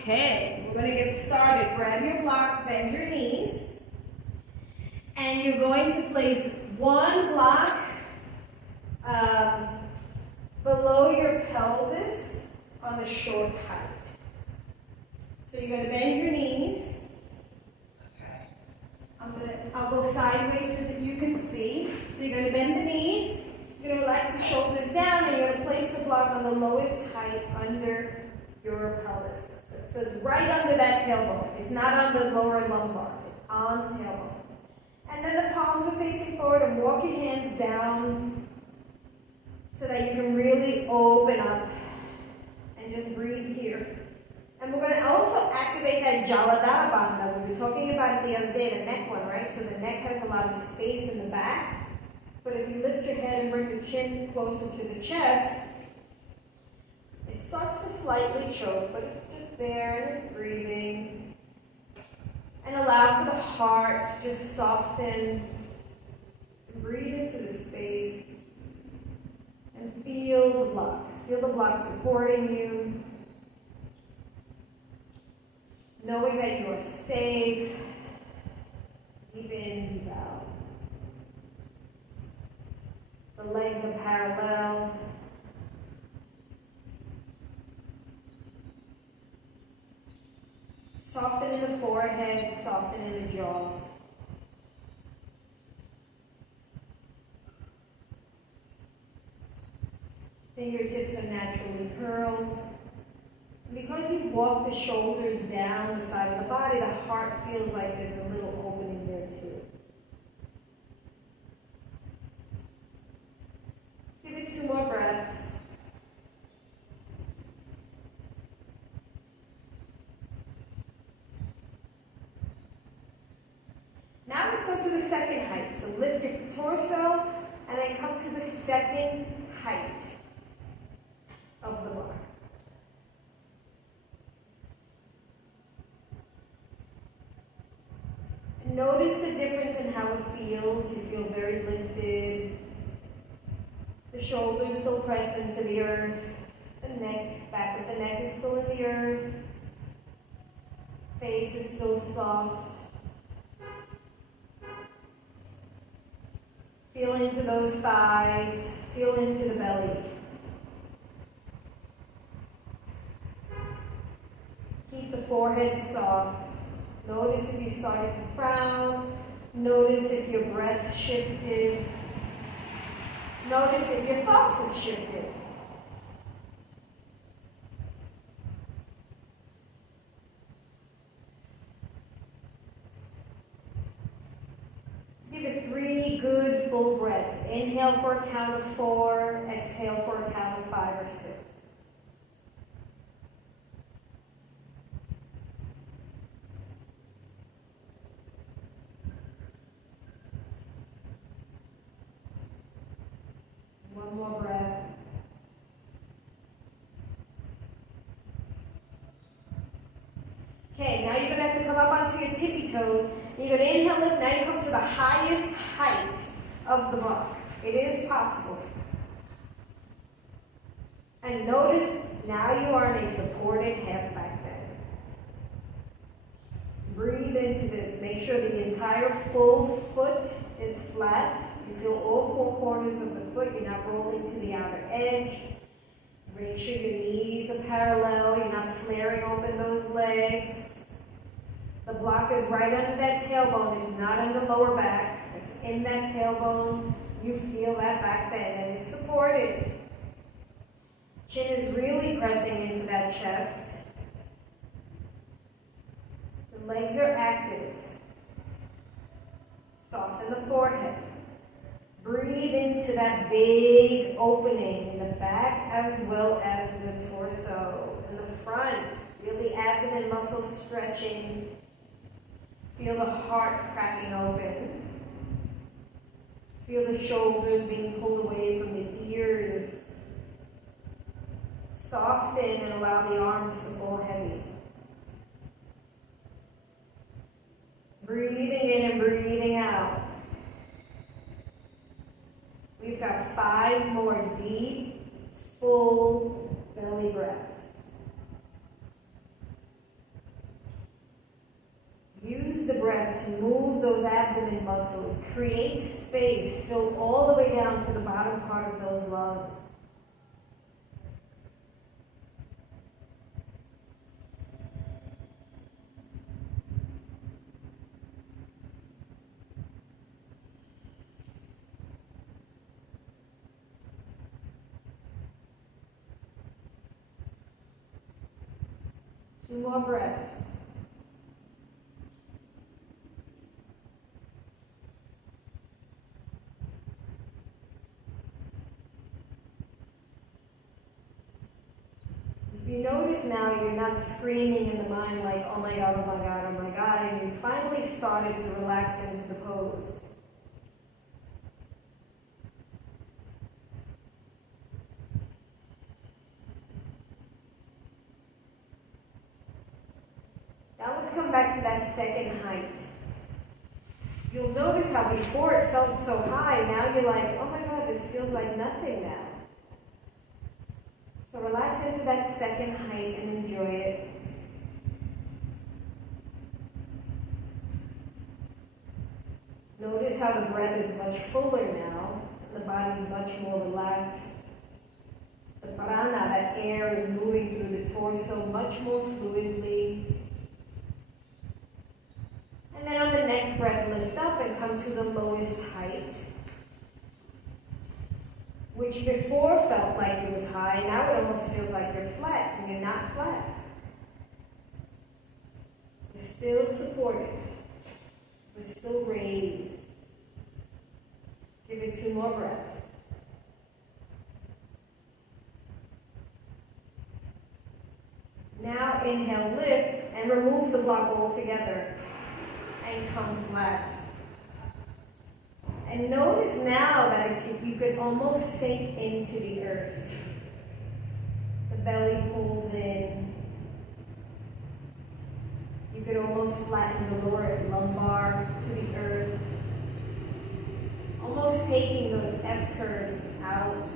Okay, we're going to get started. Grab your blocks, bend your knees, and you're going to place one block below your pelvis on the short height. So you're going to bend your knees. I'll go sideways so that you can see. So you're going to bend the knees, you're going to relax the shoulders down, and you're going to place the block on the lowest height under your pelvis. So it's right under that tailbone. It's not on the lower lumbar. It's on the tailbone. And then the palms are facing forward, and walk your hands down so that you can really open up and just breathe here. And we're going to also activate that Jaladhara Bandha that we were talking about the other day, the neck one, right? So the neck has a lot of space in the back. But if you lift your head and bring the chin closer to the chest, it starts to slightly choke, but it's just there and it's breathing. And allow for the heart to just soften. And breathe into the space. And feel the block. Feel the block supporting you. Knowing that you are safe. Deep in, deep out. The legs are parallel. Soften in the forehead, soften in the jaw. Fingertips are naturally curled. Because you walk the shoulders down the side of the body, the heart feels like there's a little opening there too. Let's give it 2 more breaths. Now let's go to the second height. So lift your torso and then come to the second height of the bar. Notice the difference in how it feels. You feel very lifted. The shoulders still press into the earth. The neck, back of the neck is still in the earth. Face is still soft. Feel into those thighs. Feel into the belly. Keep the forehead soft. Notice if you started to frown. Notice if your breath shifted. Notice if your thoughts have shifted. Let's give it 3 good full breaths. Inhale for a count of 4. Exhale for a count of 5 or 6. One more breath. Okay, now you're going to have to come up onto your tippy toes. You're going to inhale, lift. Now you come to the highest height of the block. It is possible. And notice now you are in a supported half back bend. Breathe into this. Make sure the entire full foot is flat. You feel all 4 corners of the foot. You're not rolling to the outer edge. Make sure your knees are parallel. You're not flaring open those legs. The block is right under that tailbone. It's not under lower back. It's in that tailbone. You feel that back bend, and it's supported. Chin is really pressing into that chest. The legs are active. Soften the forehead. Breathe into that big opening in the back as well as the torso. In the front, feel the abdomen muscles stretching. Feel the heart cracking open. Feel the shoulders being pulled away from the ears. Soften and allow the arms to fall heavy. Breathing in and breathing out. We've got 5 more deep, full belly breaths. the breath to move those abdomen muscles. Create space. Fill all the way down to the bottom part of those lungs. Two more breaths. If you notice now you're not screaming in the mind like, oh my God, oh my God, oh my God, and you finally started to relax into the pose. Now let's come back to that second height. You'll notice how before it felt so high, now you're like, oh my God, this feels like nothing now. So relax into that second height and enjoy it. Notice how the breath is much fuller now, and the body is much more relaxed. The prana, that air, is moving through the torso much more fluidly. And then on the next breath, lift up and come to the lowest height, which before felt like it was high. Now it almost feels like you're flat, and you're not flat. You're still supported. You're still raised. Give it 2 more breaths. Now inhale, lift, and remove the block altogether. And come flat. And notice now that you could almost sink into the earth. The belly pulls in. You could almost flatten the lower lumbar to the earth. Almost taking those S-curves out.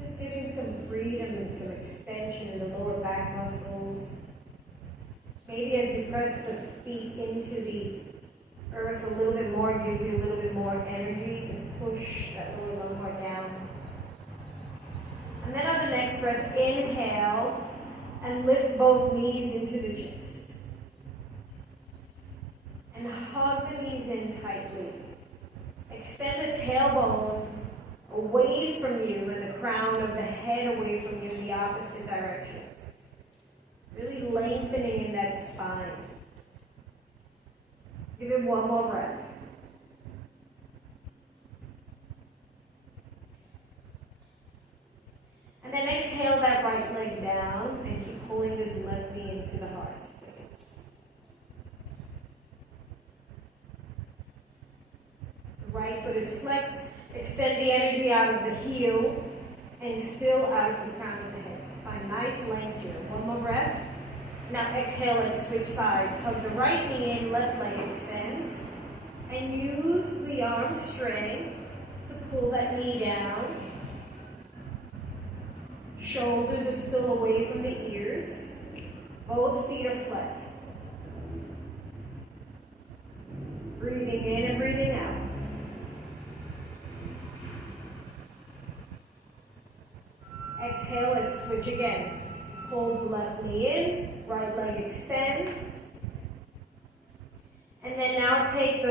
Just giving some freedom and some extension in the lower back muscles. Maybe as you press the feet into the earth a little bit more, it gives you a little bit more energy to push that lower lumbar down. And then on the next breath, inhale and lift both knees into the chest. And hug the knees in tightly. Extend the tailbone away from you and the crown of the head away from you in the opposite directions. Really lengthening in that spine. Give it 1 more breath. And then exhale that right leg down and keep pulling this left knee into the heart space. The right foot is flexed. Extend the energy out of the heel and still out of the crown of the head. Find nice length here. 1 more breath. Now exhale and switch sides. Hug the right knee in, left leg extends. And use the arm strength to pull that knee down. Shoulders are still away from the ears. Both feet are flexed. Breathing in and breathing out. Exhale and switch again. Pull the left knee in, right leg extends. And then now take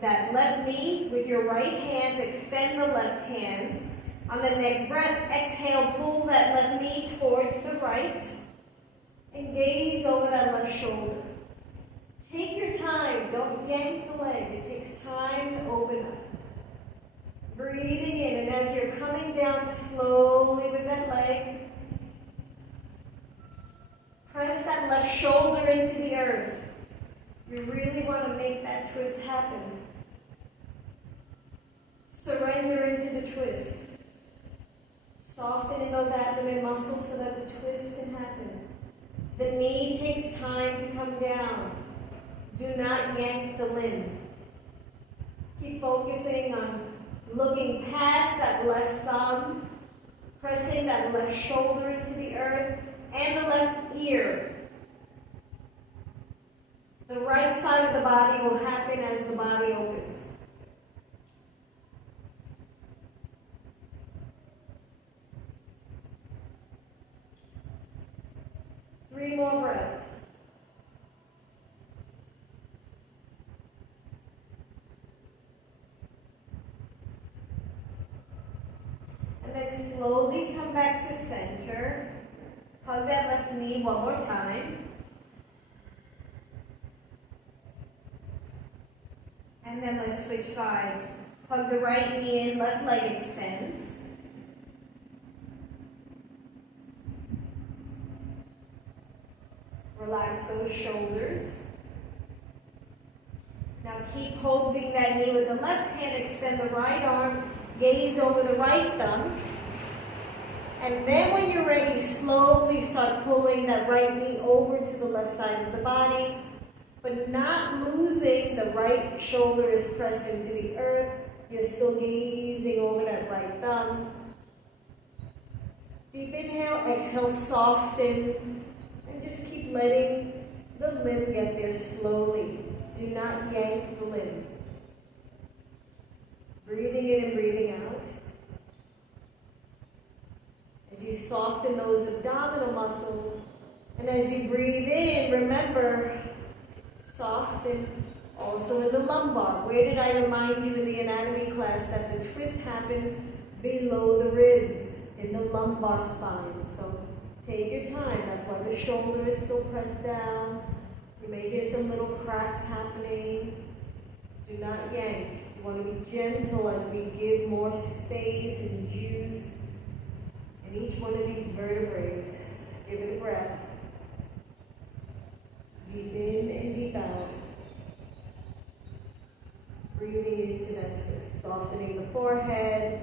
that left knee with your right hand, extend the left hand. On the next breath, exhale, pull that left knee towards the right. And gaze over that left shoulder. Take your time, don't yank the leg. It takes time to open up. Breathing in, and as you're coming down slowly with that leg, press that left shoulder into the earth. You really want to make that twist happen. Surrender into the twist. Soften in those abdomen muscles so that the twist can happen. The knee takes time to come down. Do not yank the limb. Keep focusing on looking past that left thumb, pressing that left shoulder into the earth, and the left ear. The body will happen as the body opens. Three more breaths. And then slowly come back to center. Hug that left knee one more time. And then let's switch sides. Hug the right knee in, left leg extends. Relax those shoulders. Now keep holding that knee with the left hand, extend the right arm, gaze over the right thumb. And then when you're ready, slowly start pulling that right knee over to the left side of the body, but not losing the right shoulder is pressed into the earth. You're still gazing over that right thumb. Deep inhale, exhale, soften, and just keep letting the limb get there slowly. Do not yank the limb. Breathing in and breathing out. As you soften those abdominal muscles, and as you breathe in, remember, soften also in the lumbar. Where did I remind you in the anatomy class that the twist happens below the ribs, in the lumbar spine? So take your time. That's why the shoulder is still pressed down. You may hear some little cracks happening. Do not yank. You want to be gentle as we give more space and juice in each one of these vertebrae. Give it a breath. Deep in and deep out. Breathing into that twist. Softening the forehead.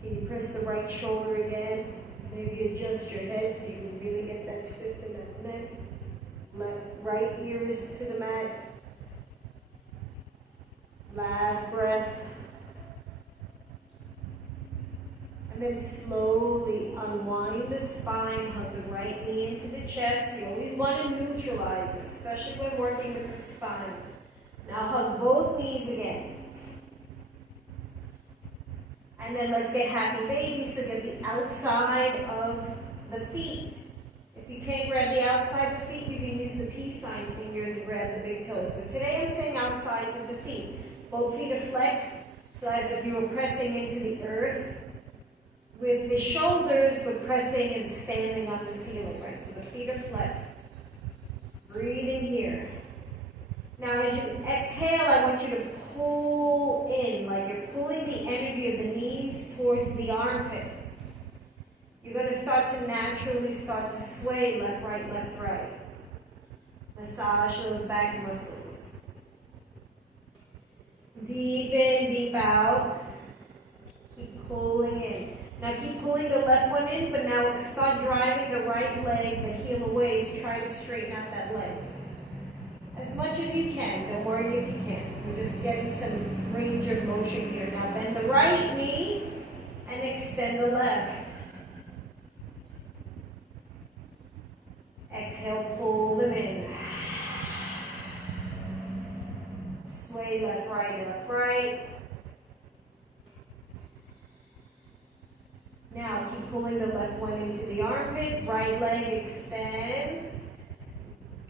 Can you press the right shoulder again? Maybe adjust your head so you can really get that twist in that neck. Let right ears to the mat. Last breath. And then slowly unwind the spine, hug the right knee into the chest. You always want to neutralize, especially when working with the spine. Now hug both knees again. And then let's get happy baby, so get the outside of the feet. If you can't grab the outside of the feet, you can use the peace sign fingers and grab the big toes. But today I'm saying outsides of the feet. Both feet are flexed, so as if you were pressing into the earth. With the shoulders, but pressing and standing on the ceiling, right? So the feet are flexed. Breathing here. Now as you exhale, I want you to pull in, like you're pulling the energy of the knees towards the armpits. You're going to start to naturally start to sway left, right. Massage those back muscles. Deep in, deep out. Keep pulling in. Now keep pulling the left one in, but now start driving the right leg, the heel away, so try to straighten out that leg. As much as you can. Don't worry if you can't. We're just getting some range of motion here. Now bend the right knee and extend the left. Exhale, pull them in. Sway left, right. Now keep pulling the left one into the armpit. Right leg extends.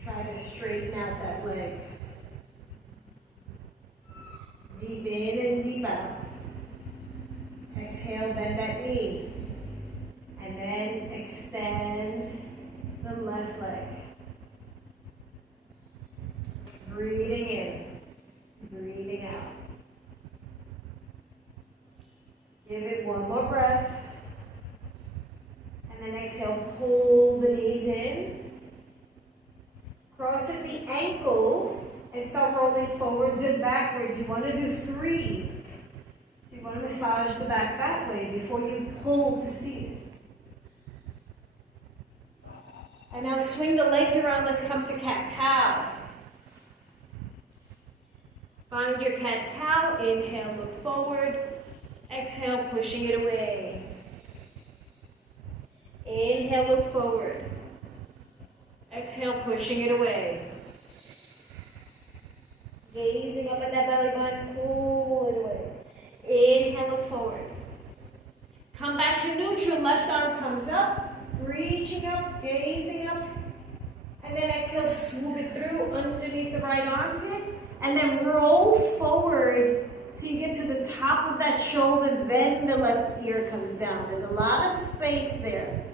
Try to straighten out that leg. Deep in and deep out. Exhale, bend that knee. And then extend the left leg. Breathing in, breathing out. Give it one more breath. And then exhale, pull the knees in. Cross at the ankles and start rolling forwards and backwards. You want to do 3. So you want to massage the back that way before you pull to seat. And now swing the legs around. Let's come to cat-cow. Find your cat-cow. Inhale, look forward. Exhale, pushing it away. Inhale, look forward. Exhale, pushing it away. Gazing up at that belly button, pull it away. Inhale, look forward. Come back to neutral, left arm comes up, reaching up, gazing up. And then exhale, swoop it through underneath the right armpit. And then roll forward so you get to the top of that shoulder, then the left ear comes down. There's a lot of space there.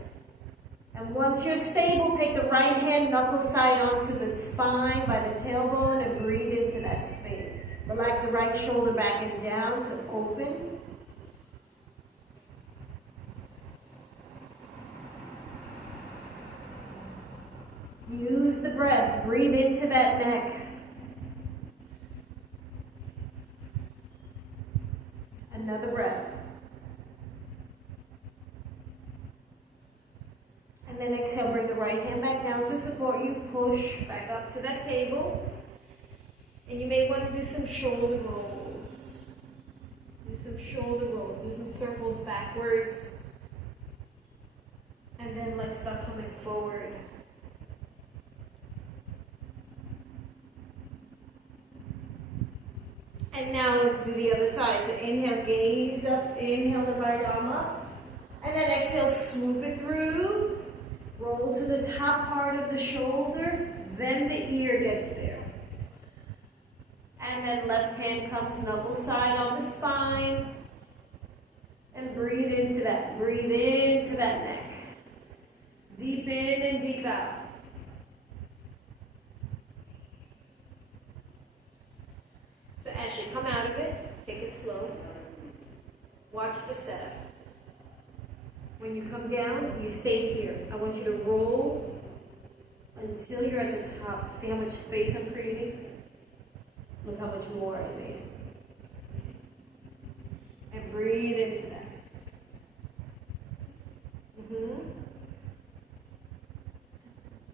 And once you're stable, take the right hand knuckle side onto the spine by the tailbone and breathe into that space. Relax the right shoulder back and down to open. Use the breath. Breathe into that neck. Another breath. And then exhale, bring the right hand back down to support you. Push back up to that table. And you may want to do some shoulder rolls. Do some shoulder rolls. Do some circles backwards. And then let's start coming forward. And now let's do the other side. So inhale, gaze up. Inhale the right arm up. And then exhale, swoop it through. Roll to the top part of the shoulder, then the ear gets there. And then left hand comes knuckle side on the spine. And breathe into that. Breathe into that neck. Deep in and deep out. So as you come out of it, take it slow. Watch the setup. When you come down, you stay here. I want you to roll until you're at the top. See how much space I'm creating? Look how much more I made. And breathe into that.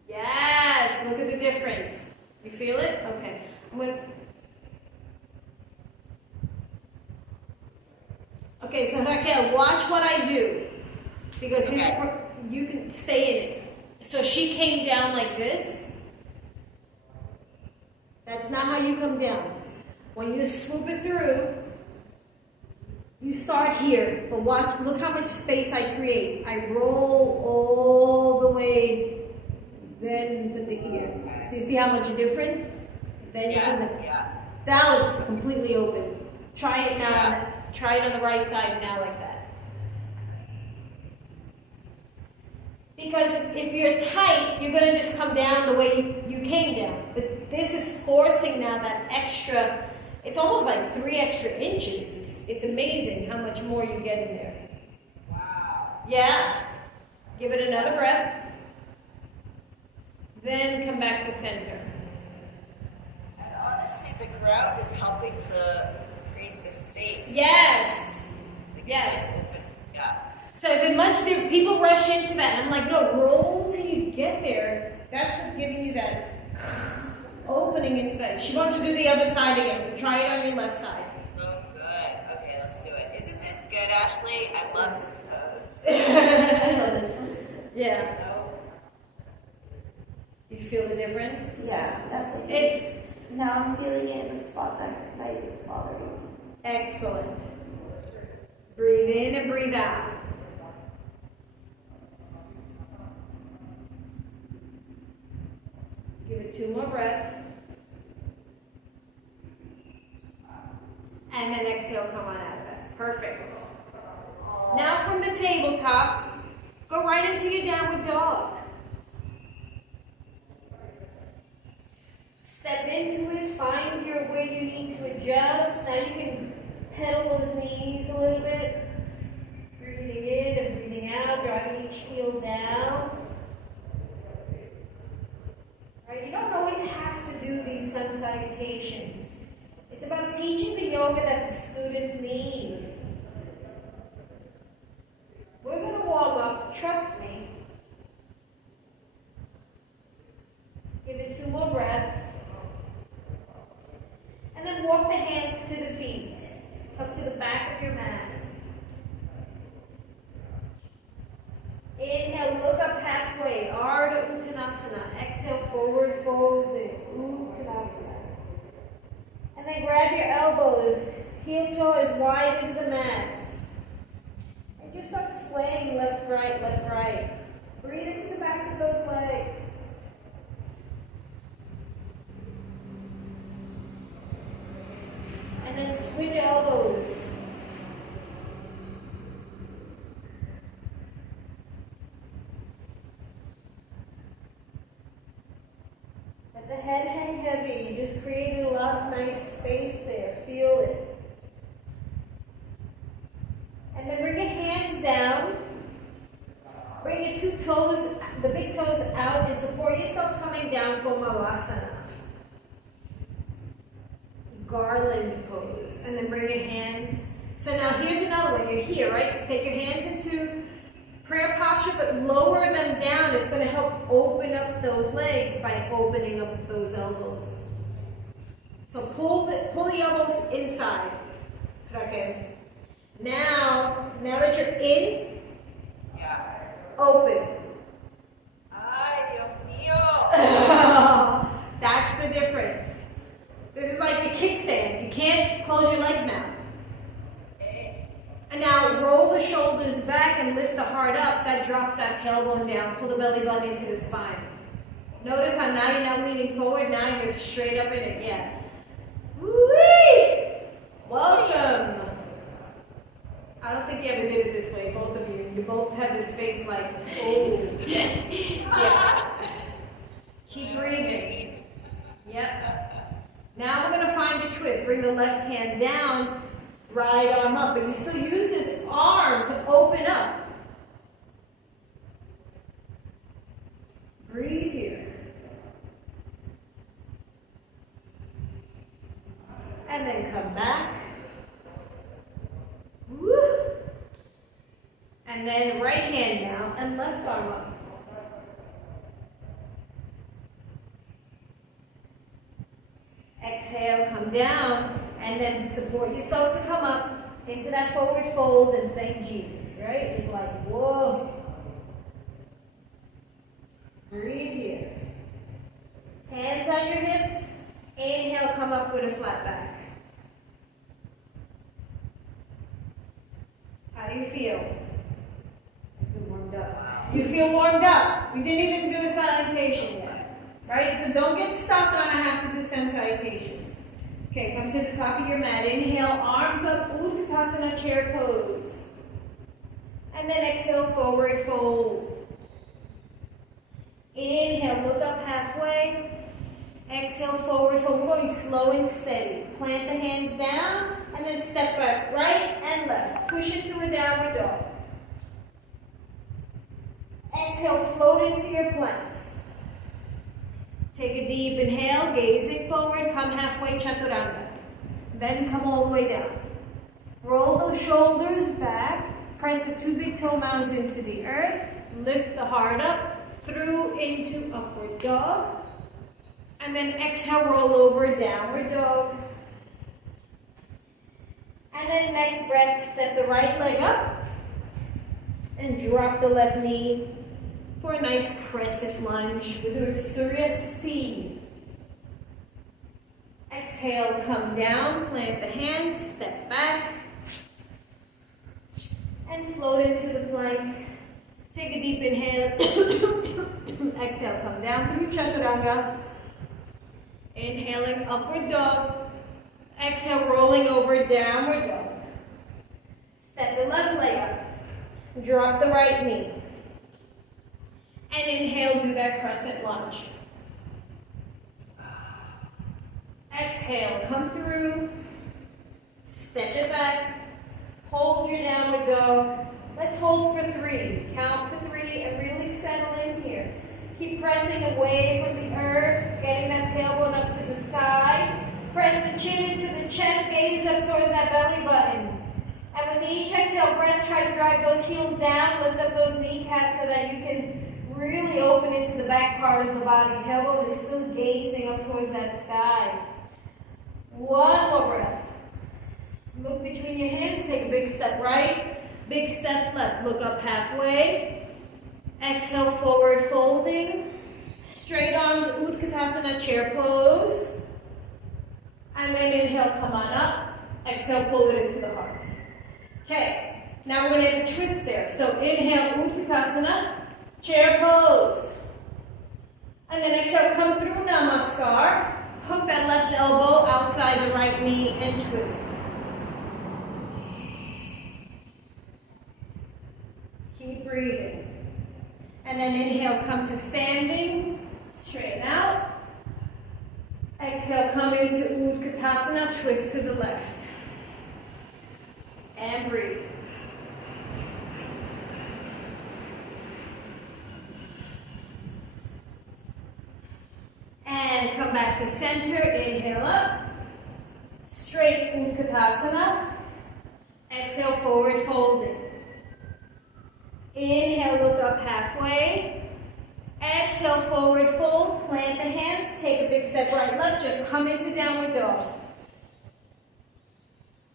Yes, look at the difference. You feel it? Okay. Okay, so Raquel, watch what I do. Because you can stay in it. So she came down like this. That's not how you come down. When you swoop it through, you start here. But watch, look how much space I create. I roll all the way, then put the ear. Do you see how much difference? Then now it's completely open. Try it now. Yeah. Try it on the right side now like that. Because if you're tight, you're going to just come down the way you came down. But this is forcing now that extra, it's almost like 3 extra inches. It's amazing how much more you get in there. Wow. Yeah. Give it another breath. Then come back to center. And honestly, the ground is helping to create the space. Yes. Yes. Yeah. So is it much different? People rush into that. And I'm like, no, roll till you get there. That's what's giving you that opening into that. She wants to do the other side again, so try it on your left side. Oh, good. Okay, let's do it. Isn't this good, Ashley? I love this pose. I love this pose. Yeah. No. You feel the difference? Yeah, definitely. Now I'm feeling it in the spot that is bothering me. Excellent. Breathe in and breathe out. Give it 2 more breaths. And then exhale, come on out of that. Perfect. Now from the tabletop, go right into your downward dog. Step into it, find where you need to adjust. Now you can pedal those knees a little bit. Breathing in and breathing out, driving each heel down. Right? You don't always have to do these sun salutations. It's about teaching the yoga that the students need. We're going to warm up, trust me. Give it 2 more breaths. And then walk the hands to the feet. Come to the back of your mat. Inhale, look up halfway. Ardha Uttanasana. Exhale, forward fold in Uttanasana. And then grab your elbows, heel toe as wide as the mat. And just start swaying left, right, left, right. Breathe into the backs of those legs. And then switch elbows. Let the head hang heavy. You just created a lot of nice space there. Feel it. And then bring your hands down. Bring your two toes, the big toes out, and support yourself coming down for Malasana. Garland pose. And then bring your hands. So now here's another one. You're here, right? Just take your hands into prayer posture, but lower them down. It's going to help open up those legs by opening up those elbows. So pull the elbows inside. Okay. Now that you're in, open. Ay, Dios mío. That's the difference. This is like the kickstand. You can't close your legs now. And now roll the shoulders back and lift the heart up. That drops that tailbone down. Pull the belly button into the spine. Notice how now you're not leaning forward. Now you're straight up in it. Yeah. Woo-wee! Welcome. I don't think you ever did it this way, both of you. You both have this face like, oh. Yeah. Keep breathing. Yep. Now we're going to find a twist. Bring the left hand down, right arm up. But you still use this arm to open up. Breathe here. And then come back. Woo. And then right hand down and left arm up. Exhale, come down, and then support yourself to come up into that forward fold and thank Jesus, right? It's like, whoa. Breathe here. Hands on your hips. Inhale, come up with a flat back. How do you feel? I feel warmed up. You feel warmed up. We didn't even do a salutation yet. Right? So don't get stuck on I have to do some salutations. Okay, come to the top of your mat. Inhale, arms up, Utkatasana chair pose. And then exhale, forward fold. Inhale, look up halfway. Exhale, forward fold. We're going slow and steady. Plant the hands down and then step back, right and left. Push into a downward dog. Exhale, float into your planks. Take a deep inhale, gazing forward, come halfway, chaturanga. Then come all the way down. Roll those shoulders back, press the two big toe mounds into the earth, lift the heart up, through into upward dog. And then exhale, roll over, downward dog. And then next breath, step the right leg up and drop the left knee for a nice crescent lunge. We're doing Surya C. Exhale, come down, plant the hands, step back, and float into the plank. Take a deep inhale. Exhale, come down through chaturanga. Inhaling, upward dog. Exhale, rolling over, downward dog. Step the left leg up. Drop the right knee. And inhale, do that crescent lunge. Exhale, come through. Step it back. Hold your downward dog. Let's hold for 3. Count for 3 and really settle in here. Keep pressing away from the earth, getting that tailbone up to the sky. Press the chin into the chest, gaze up towards that belly button. And with each exhale breath, try to drive those heels down, lift up those kneecaps so that you can really open into the back part of the body. Tailbone is still gazing up towards that sky. One more breath. Look between your hands, take a big step right, big step left. Look up halfway. Exhale, forward folding. Straight arms, Utkatasana chair pose. And then inhale, come on up. Exhale, pull it into the hearts. Okay, now we're going to have a twist there. So inhale, Utkatasana, chair pose. And then exhale, come through Namaskar. Hook that left elbow outside the right knee and twist. Keep breathing. And then inhale, come to standing, straighten out. Exhale, come into Utkatasana, twist to the left. And breathe. And come back to center, inhale up. Straight Utkatasana. Exhale, forward folding. Inhale, look up halfway. Exhale, forward fold, plant the hands, take a big step right, left, just come into downward dog.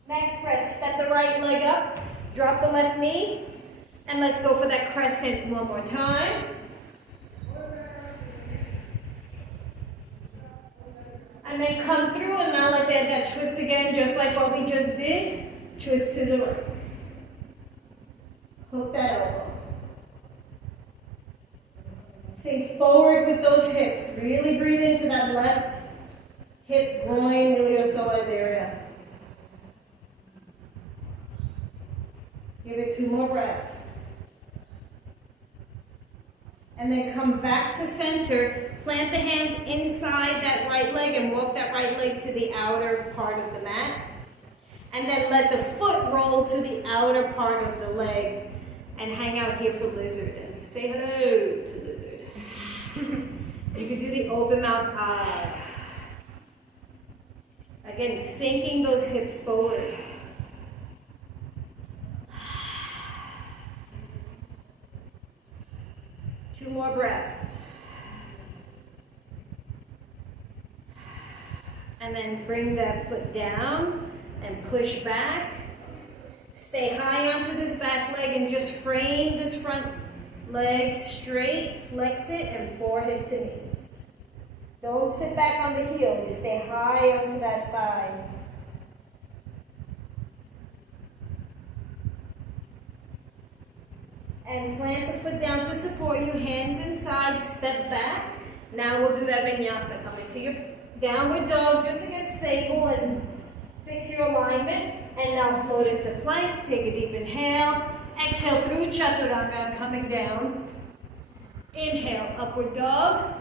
Next breath, step the right leg up, drop the left knee, and let's go for that crescent one more time. And then come through, and now let's add that twist again, just like what we just did. Twist to the right. Hook that elbow. Sink forward with those hips. Really breathe into that left hip, groin, iliopsoas area. Give it 2 more breaths. And then come back to center. Plant the hands inside that right leg and walk that right leg to the outer part of the mat. And then let the foot roll to the outer part of the leg and hang out here for lizard and say hello to lizard. You can do the open mouth eye. Again, sinking those hips forward. Two more breaths. And then bring that foot down and push back. Stay high onto this back leg and just frame this front leg straight, flex it, and forehead to knee. Don't sit back on the heel, you stay high onto that thigh. And plant the foot down to support you, hands inside, step back. Now we'll do that vinyasa. Come into your downward dog just to get stable and fix your alignment. And now float into plank, take a deep inhale. Exhale through chaturanga, coming down. Inhale, upward dog.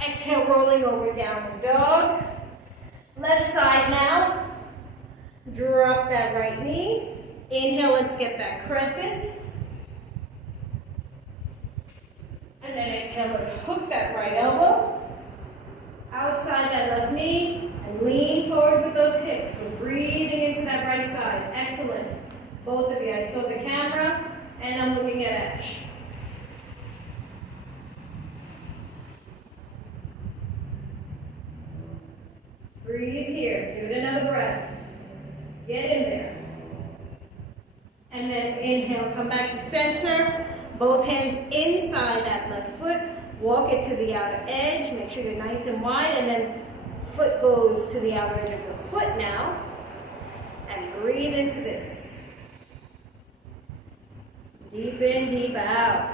Exhale, rolling over, downward dog. Left side now. Drop that right knee. Inhale, let's get that crescent. And then exhale, let's hook that right elbow. Outside that left knee. And lean forward with those hips. We're breathing into that right side. Excellent. Both of you. I saw the camera, and I'm looking at Ash. Breathe here. Give it another breath. Get in there. And then inhale, come back to center. Both hands inside that left foot. Walk it to the outer edge. Make sure you're nice and wide. And then foot goes to the outer edge of the foot now. And breathe into this. Deep in, deep out.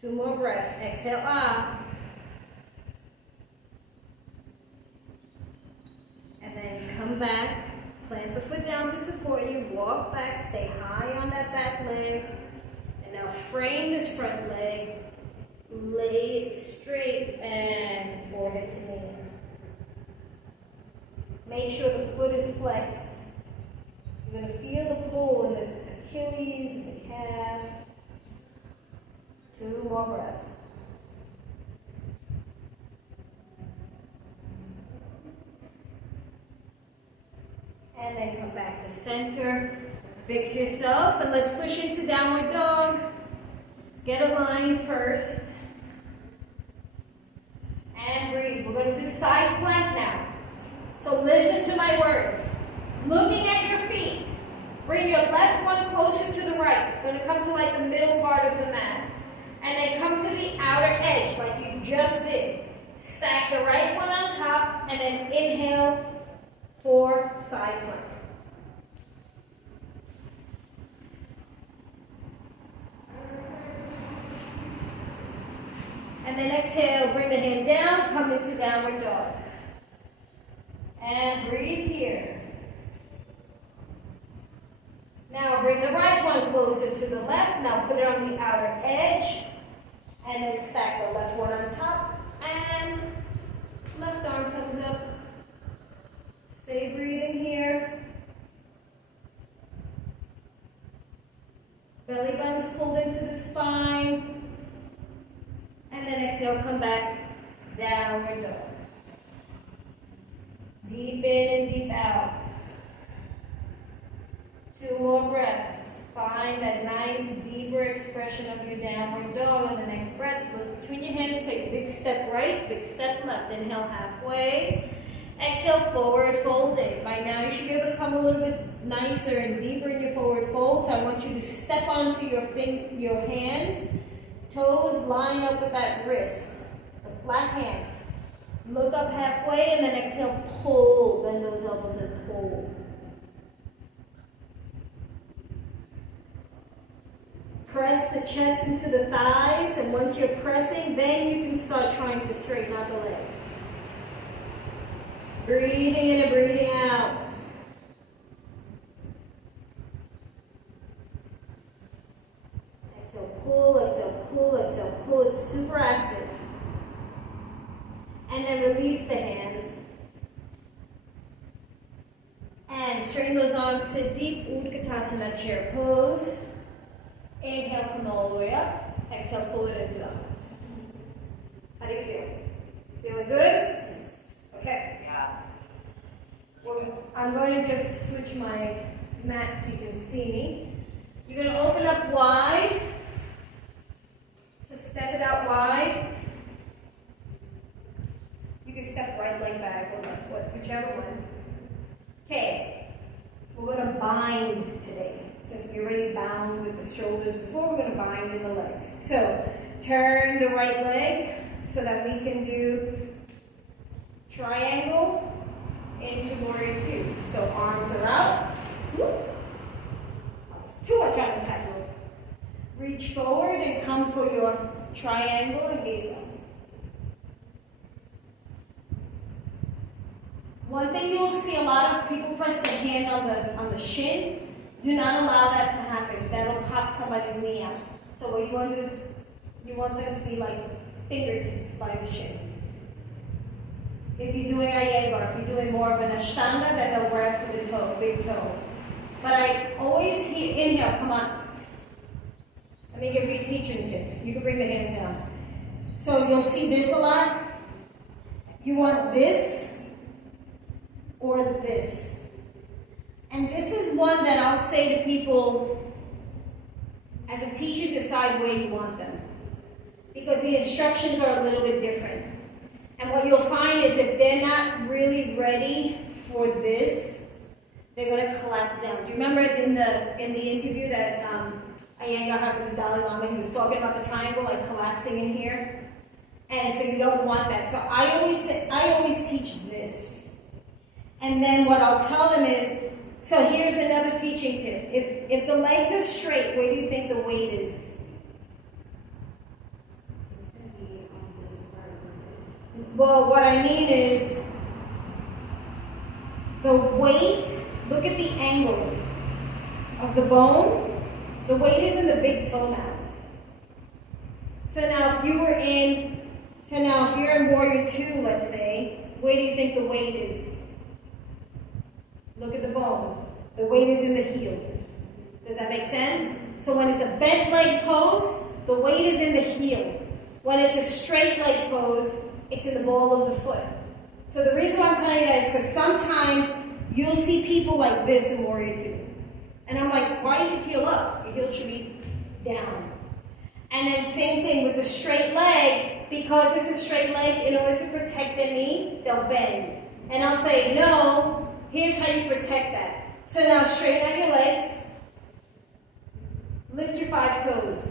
Two more breaths. Exhale, ah. And then come back. Plant the foot down to support you. Walk back. Stay high on that back leg. And now frame this front leg. Lay it straight and forehead to knee. Make sure the foot is flexed. You're going to feel the pull in the Achilles and the calf. Two more breaths. And then come back to center. Fix yourself and let's push into downward dog. Get aligned first. And breathe. We're going to do side plank now. So listen to my words. Looking at your feet. Bring your left one closer to the right. It's going to come to like the middle part of the mat. And then come to the outer edge like you just did. Stack the right one on top and then inhale for side plank. And then exhale, bring the hand down, come into downward dog. And breathe here. Now bring the right one closer to the left. Now put it on the outer edge. And then stack the left one on top. And left arm comes up. Stay breathing here. Belly button's pulled into the spine. And then exhale, come back, downward dog. Deep in and deep out. 2 more breaths. Find that nice, deeper expression of your downward dog on the next breath. Look between your hands, take big step right, big step left. Inhale halfway. Exhale, forward folding. By now, you should be able to come a little bit nicer and deeper in your forward fold. So I want you to step onto your hands. Toes line up with that wrist. It's a flat hand. Look up halfway and then exhale, pull. Bend those elbows and pull. Press the chest into the thighs, and once you're pressing, then you can start trying to straighten out the legs. Breathing in and breathing out. Exhale, pull, exhale, pull, exhale, pull. It's super active. And then release the hands. And straighten those arms, sit deep, Utkatasana chair pose. Inhale, come all the way up. Exhale, pull it into the arms. How do you feel? Feeling good? Yes. Okay. Yeah. Well, I'm going to just switch my mat so you can see me. You're going to open up wide. So step it out wide. You can step right leg back or left foot, whichever one. Okay. We're going to bind today. Since we already bound with the shoulders before, we're going to bind in the legs. So turn the right leg so that we can do triangle into warrior 2. So arms are out. It's too much on the tightrope. Reach forward and come for your triangle and gaze up. One thing you'll see a lot of people press their hand on the shin. Do not allow that to happen. That'll pop somebody's knee out. So what you want to do is you want them to be like fingertips by the shin. If you're doing Iyengar, if you're doing more of an Ashtanga, then they'll grab to the toe, big toe. But I always hear, inhale, come on. Let me give you a teaching tip. You can bring the hands down. So you'll see this a lot. You want this or this. And this is one that I'll say to people, as a teacher, decide where you want them. Because the instructions are a little bit different. And what you'll find is if they're not really ready for this, they're going to collapse down. Do you remember in the interview that Iyengar had with the Dalai Lama, he was talking about the triangle like collapsing in here? And so you don't want that. So I always teach this. And then what I'll tell them is, so here's another teaching tip. If the legs are straight, where do you think the weight is? Well, what I mean is the weight, look at the angle of the bone. The weight is in the big toe mound. So now if you're in warrior 2, let's say, where do you think the weight is? Look at the bones. The weight is in the heel. Does that make sense? So when it's a bent leg pose, the weight is in the heel. When it's a straight leg pose, it's in the ball of the foot. So the reason why I'm telling you that is because sometimes you'll see people like this in warrior 2. And I'm like, why is your heel up? Your heel should be down. And then same thing with the straight leg. Because it's a straight leg, in order to protect the knee, they'll bend. And I'll say, no, here's how you protect that. So now straighten out your legs. Lift your 5 toes.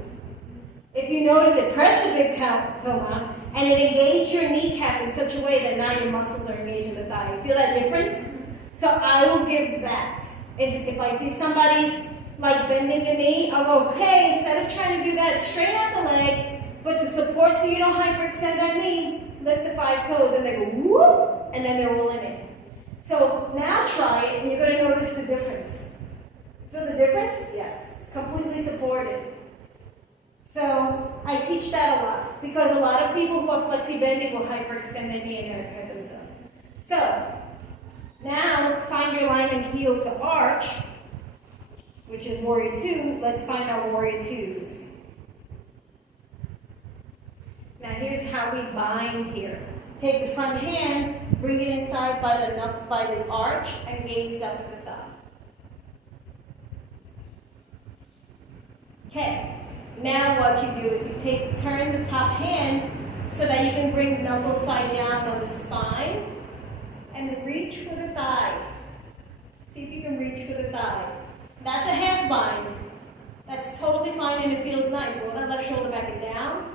If you notice it, press the big toe out, and it engages your kneecap in such a way that now your muscles are engaged in the thigh. You feel that difference? So I will give that. If I see somebody's like bending the knee, I'll go, hey, instead of trying to do that, straighten out the leg, but to support so you don't hyperextend that knee, lift the 5 toes, and they go whoop, and then they're rolling in. So now try it, and you're going to notice the difference. Feel the difference? Yes. Completely supported. So I teach that a lot, because a lot of people who are flexi-bending will hyperextend their knee and hurt themselves. So now find your line and heel to arch, which is Warrior 2. Let's find our Warrior 2s. Now here's how we bind here. Take the front hand, bring it inside by the arch, and gaze up at the thigh. Okay. Now what you do is you turn the top hand so that you can bring knuckle side down on the spine, and then reach for the thigh. See if you can reach for the thigh. That's a half bind. That's totally fine and it feels nice. Roll that left shoulder back and down.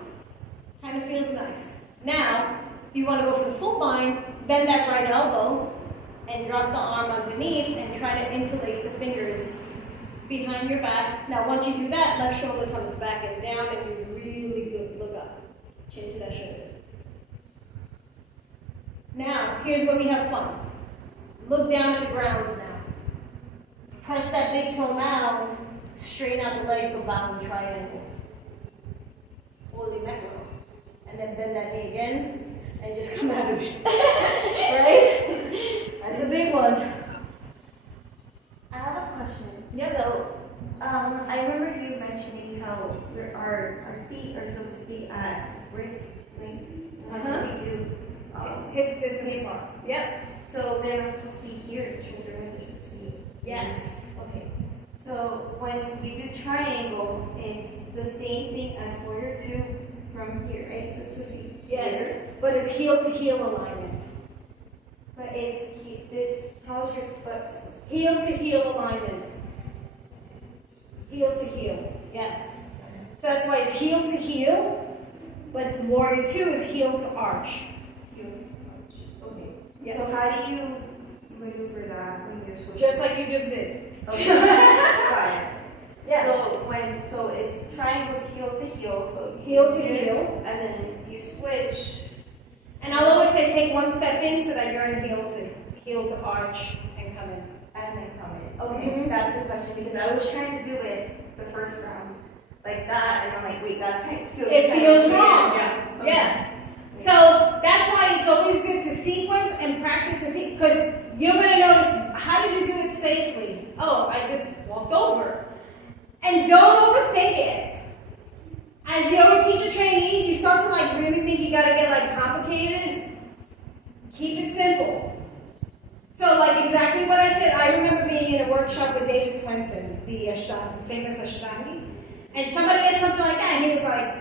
Kind of feels nice. Now, if you want to go for the full bind, bend that right elbow and drop the arm underneath and try to interlace the fingers behind your back. Now, once you do that, left shoulder comes back and down, and you really look up. Chin to that shoulder. Now, here's where we have fun. Look down at the ground now. Press that big toe mound, straighten out the leg for bound triangle. Holy mackerel. And then bend that knee again, and just come out of it. Right? That's a big one. I have a question. Yep. So, I remember you mentioning how our feet are so to speak at wrist length. We do Hips this and hip hop. Yep. So they're not supposed to be here, shoulder width, they're supposed to be. Yes. Okay. So when we do triangle, it's the same thing as Warrior 2 from here, right? So it's supposed to be Yes. here. But it's heel to heel alignment. But it's this. How's your foot supposed to? Heel to heel alignment. Heel to heel. Yes. So that's why it's heel to heel, but Warrior 2 is heel to arch. Okay. Yeah. So how do you maneuver that when you're switching? Just like you just did. Okay. Got it. Yeah. So it's triangles heel to heel. So Heel to heel. and then you switch. And I'll always say take one step in so that you're in heel to arch and come in. And then come in. Okay, Mhm. that's the question because I was trying to do it the first round like that, and I'm like, wait, that kind of feels. It kind feels of wrong. Yeah. Okay. Yeah. So that's why it's always good to sequence and practice because you're going to notice, how did you do it safely? Oh, I just walked over. And don't overthink it. As yoga teacher trainees, you start to like really think you got to get like complicated. Keep it simple. So like exactly what I said, I remember being in a workshop with David Swenson, the famous Ashtangi, and somebody did something like that, and he was like,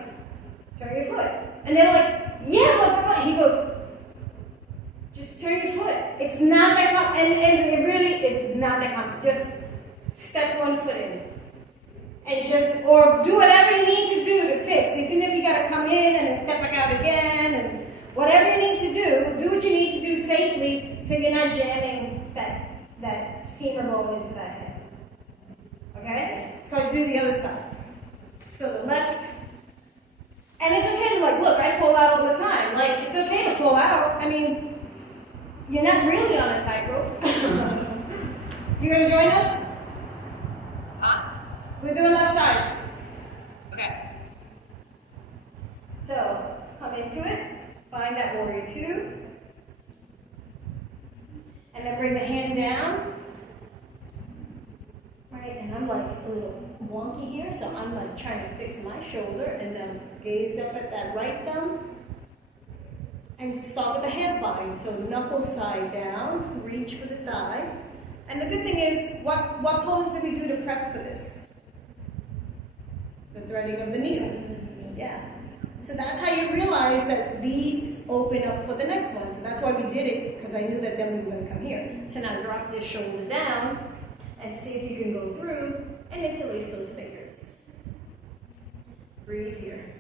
turn your foot. And they were like, yeah, but he goes, just turn your foot. It's not that complicated, and it really, it's not that complicated. Just step one foot in. And just, or do whatever you need to do to fix. Even if you got to come in and then step back out again, and whatever you need to do what you need to do safely so you're not jamming that femur bone into that head. Okay? So let's do the other side. So the left, and it's okay to like, look, I fall out all the time. Like, it's okay to fall out. I mean, you're not really on a tightrope. You gonna join us? Huh? We're doing left side. Okay. So, come into it, find that Warrior 2, and then bring the hand down. Right, and I'm like a little wonky here, so I'm like trying to fix my shoulder, and then gaze up at that right thumb, and start with the half bind. So knuckle side down, reach for the thigh. And the good thing is, what pose did we do to prep for this? The threading of the needle. Yeah. So that's how you realize that these open up for the next one. So that's why we did it, because I knew that then we were going to come here. So now drop this shoulder down and see if you can go through and interlace those fingers. Breathe here.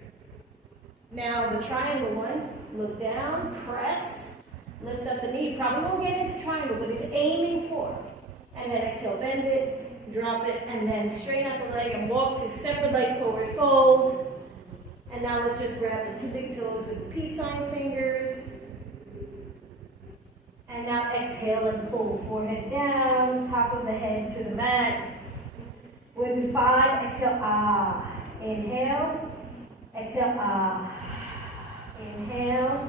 Now the triangle one, look down, press, lift up the knee. Probably won't get into triangle, but it's aiming for. And then exhale, bend it, drop it, and then straighten out the leg and walk to separate leg forward fold. And now let's just grab the two big toes with the peace sign fingers. And now exhale and pull forehead down, top of the head to the mat. We'll do 5, exhale, ah. Inhale, exhale, ah. Inhale,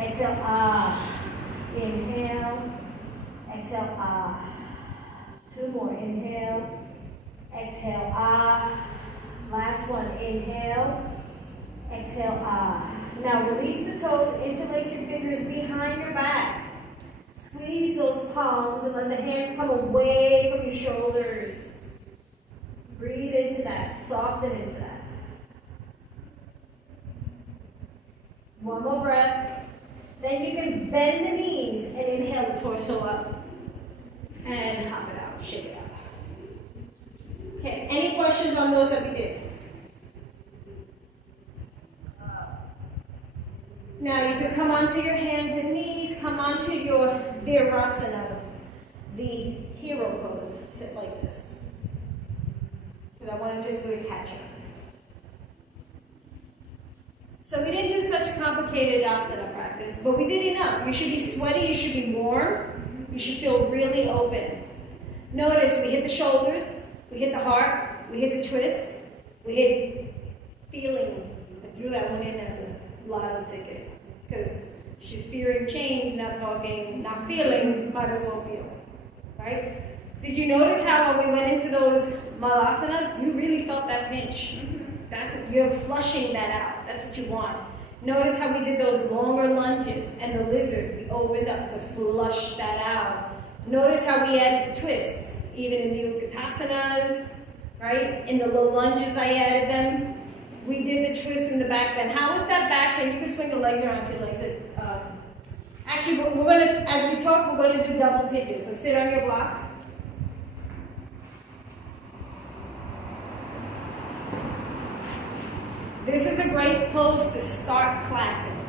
exhale, ah. Inhale, exhale, ah. 2 more, inhale, exhale, ah. Last one, inhale, exhale, ah. Now release the toes, interlace your fingers behind your back. Squeeze those palms and let the hands come away from your shoulders. Breathe into that, soften into that. One more breath. Then you can bend the knees and inhale the torso up. And hop it out, shake it out. Okay, any questions on those that we did? Now you can come onto your hands and knees, come onto your Virasana, the hero pose. Sit like this. Because I want to just do a catch up. So we didn't do such a complicated asana practice, but we did enough. You should be sweaty, you should be warm, you should feel really open. Notice we hit the shoulders, we hit the heart, we hit the twist, we hit feeling. I threw that one in as a lotto ticket because she's fearing change, not talking, not feeling, might as well feel, right? Did you notice how when we went into those malasanas, you really felt that pinch? You're flushing that out. That's what you want. Notice how we did those longer lunges and the lizard. We opened up to flush that out. Notice how we added the twists, even in the Uttatasanas, right? In the low lunges, I added them. We did the twist in the back bend. How is that back bend? You can swing the legs around if you like it. Actually, we're going to, as we talk, we're going to do double pigeon. So sit on your block. This is a great pose to start class in.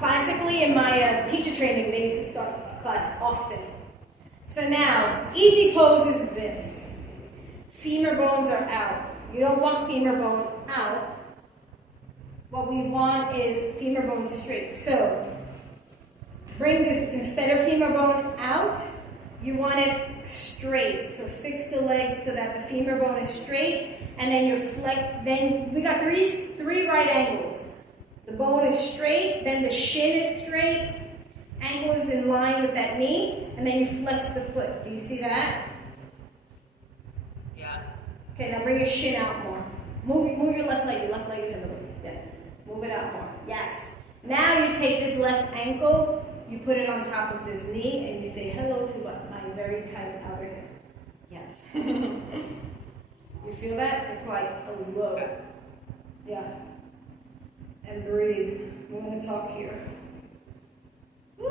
Classically, in my teacher training, they used to start class often. So now, easy pose is this. Femur bones are out. You don't want femur bone out. What we want is femur bone straight. So, bring this, instead of femur bone out, you want it straight. So fix the leg so that the femur bone is straight. And then you're then we got three right angles. The bone is straight, then the shin is straight, ankle is in line with that knee, and then you flex the foot. Do you see that? Yeah. Okay, now bring your shin out more. Move your left leg is in the way. Yeah. Move it out more. Yes. Now you take this left ankle, you put it on top of this knee, and you say hello to my very tight outer hip. Yes. You feel that? It's like a whoa. Yeah. And breathe. We're going to talk here. Woo!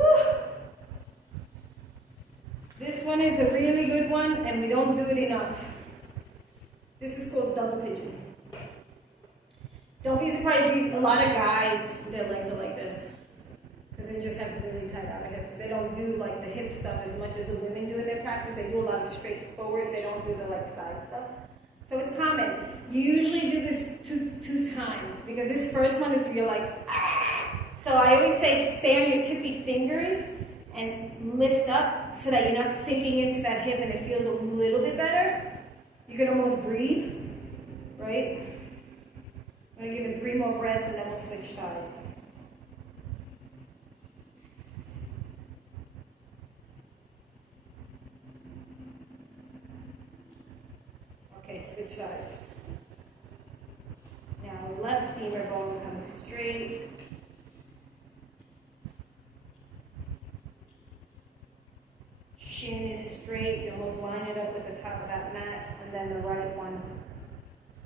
This one is a really good one, and we don't do it enough. This is called double pigeon. Don't be surprised if a lot of guys, their legs are like this. Because they just have really tight outer hips. They don't do like the hip stuff as much as the women do in their practice. They do a lot of straight forward. They don't do the like side stuff. So it's common. You usually do this two times because this first one is you're like, ah. So I always say stay on your tippy fingers and lift up so that you're not sinking into that hip and it feels a little bit better. You can almost breathe, right? I'm going to give it 3 more breaths and then we'll switch sides. Okay, switch sides. Now left femur bone comes straight. Shin is straight. You almost line it up with the top of that mat, and then the right one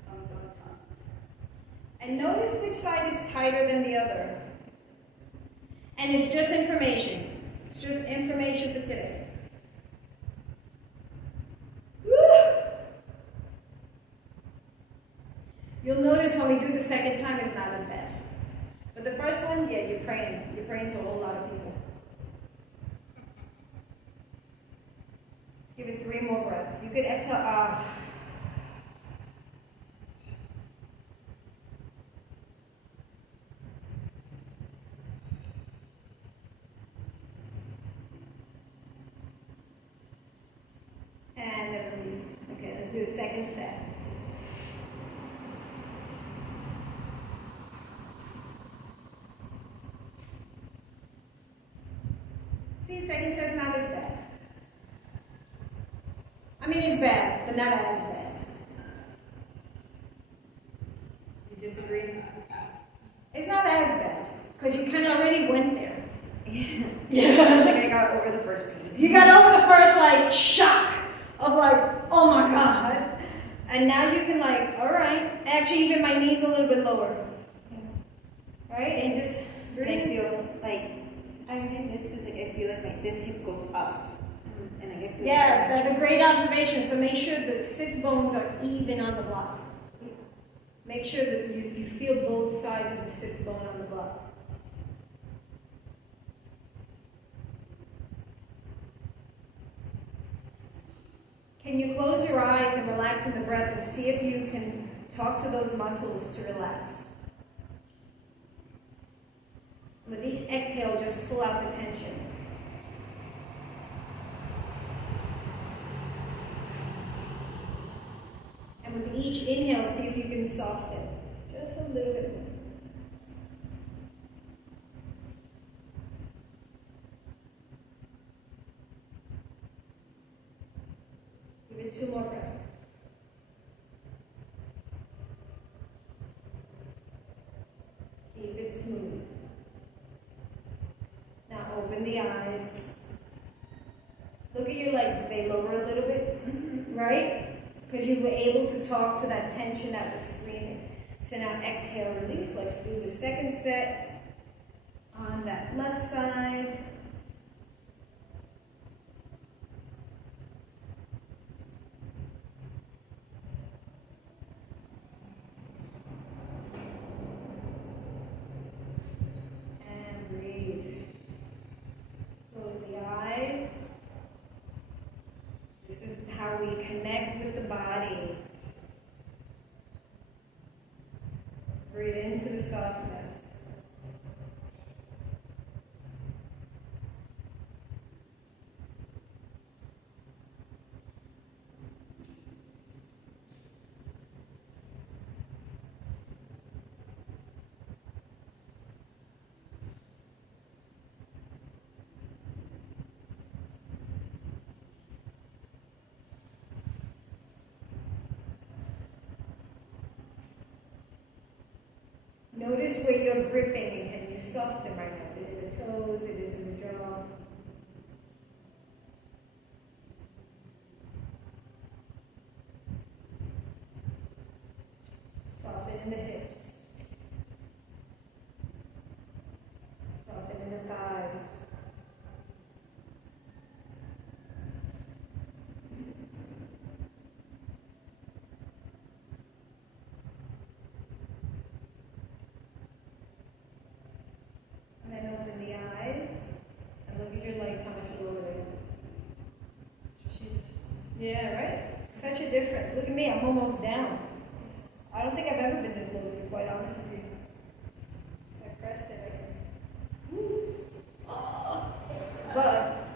comes on top. And notice which side is tighter than the other. And it's just information. It's just information for today. Woo! You'll notice when we do the second time, it's not as bad. But the first one, yeah, you're praying. You're praying to a whole lot of people. Let's give it 3 more breaths. You could exhale. And then release. Okay, let's do a second set. See, second set's not as bad. I mean, it's bad, but not as bad. You disagree? It's not as bad, because you kind of already went there. Yeah. It's like I got over the first pain. You got over the first, like, shock of, like, oh my God. And now you can, like, all right. Actually, even my knee's a little bit lower. Right? And just I feel like I'm in this because like I feel like this hip goes up. And like I feel yes, that's a great observation. So make sure the sits bones are even on the block. Make sure that you feel both sides of the sits bone on the block. Can you close your eyes and relax in the breath and see if you can talk to those muscles to relax? With each exhale, just pull out the tension. And with each inhale, see if you can soften just a little bit more. Give it 2 more breaths. Keep it smooth. Now open the eyes. Look at your legs. They lower a little bit, right? Because you were able to talk to that tension that was screaming. So now exhale, release. Let's do the second set on that left side. How we connect with the body. Breathe into the softness. Notice where you're gripping and can you soften right now? Is it in the toes? It is in the jaw? Soften in the hips. Soften in the thighs. Open the eyes and look at your legs, how much lower they are. Yeah, right? Such a difference. Look at me, I'm almost down. I don't think I've ever been this low, to be quite honest with you. I pressed it, I can. Oh. But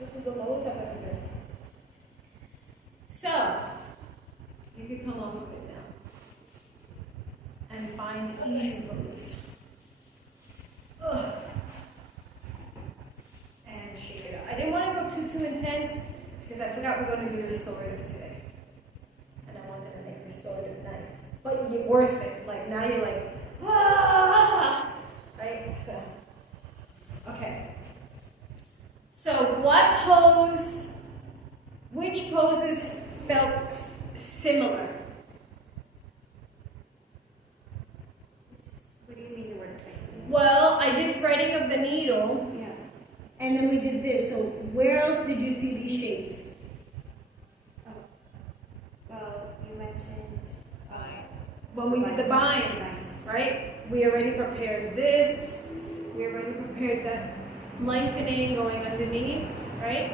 this is the lowest I've ever been. So, you can come over it now and find easy moves. And shake it out. I didn't want to go too intense because I forgot we're going to do restorative today. And I wanted to make restorative nice. But you're worth it. Like now you're like, ah! Right? So, okay. So which poses felt similar? I did threading of the needle, Yeah. and then we did this. So where else did you see these shapes? Oh. Well, you mentioned. When we did the binds, right? We already prepared this. We already prepared the lengthening going underneath, right?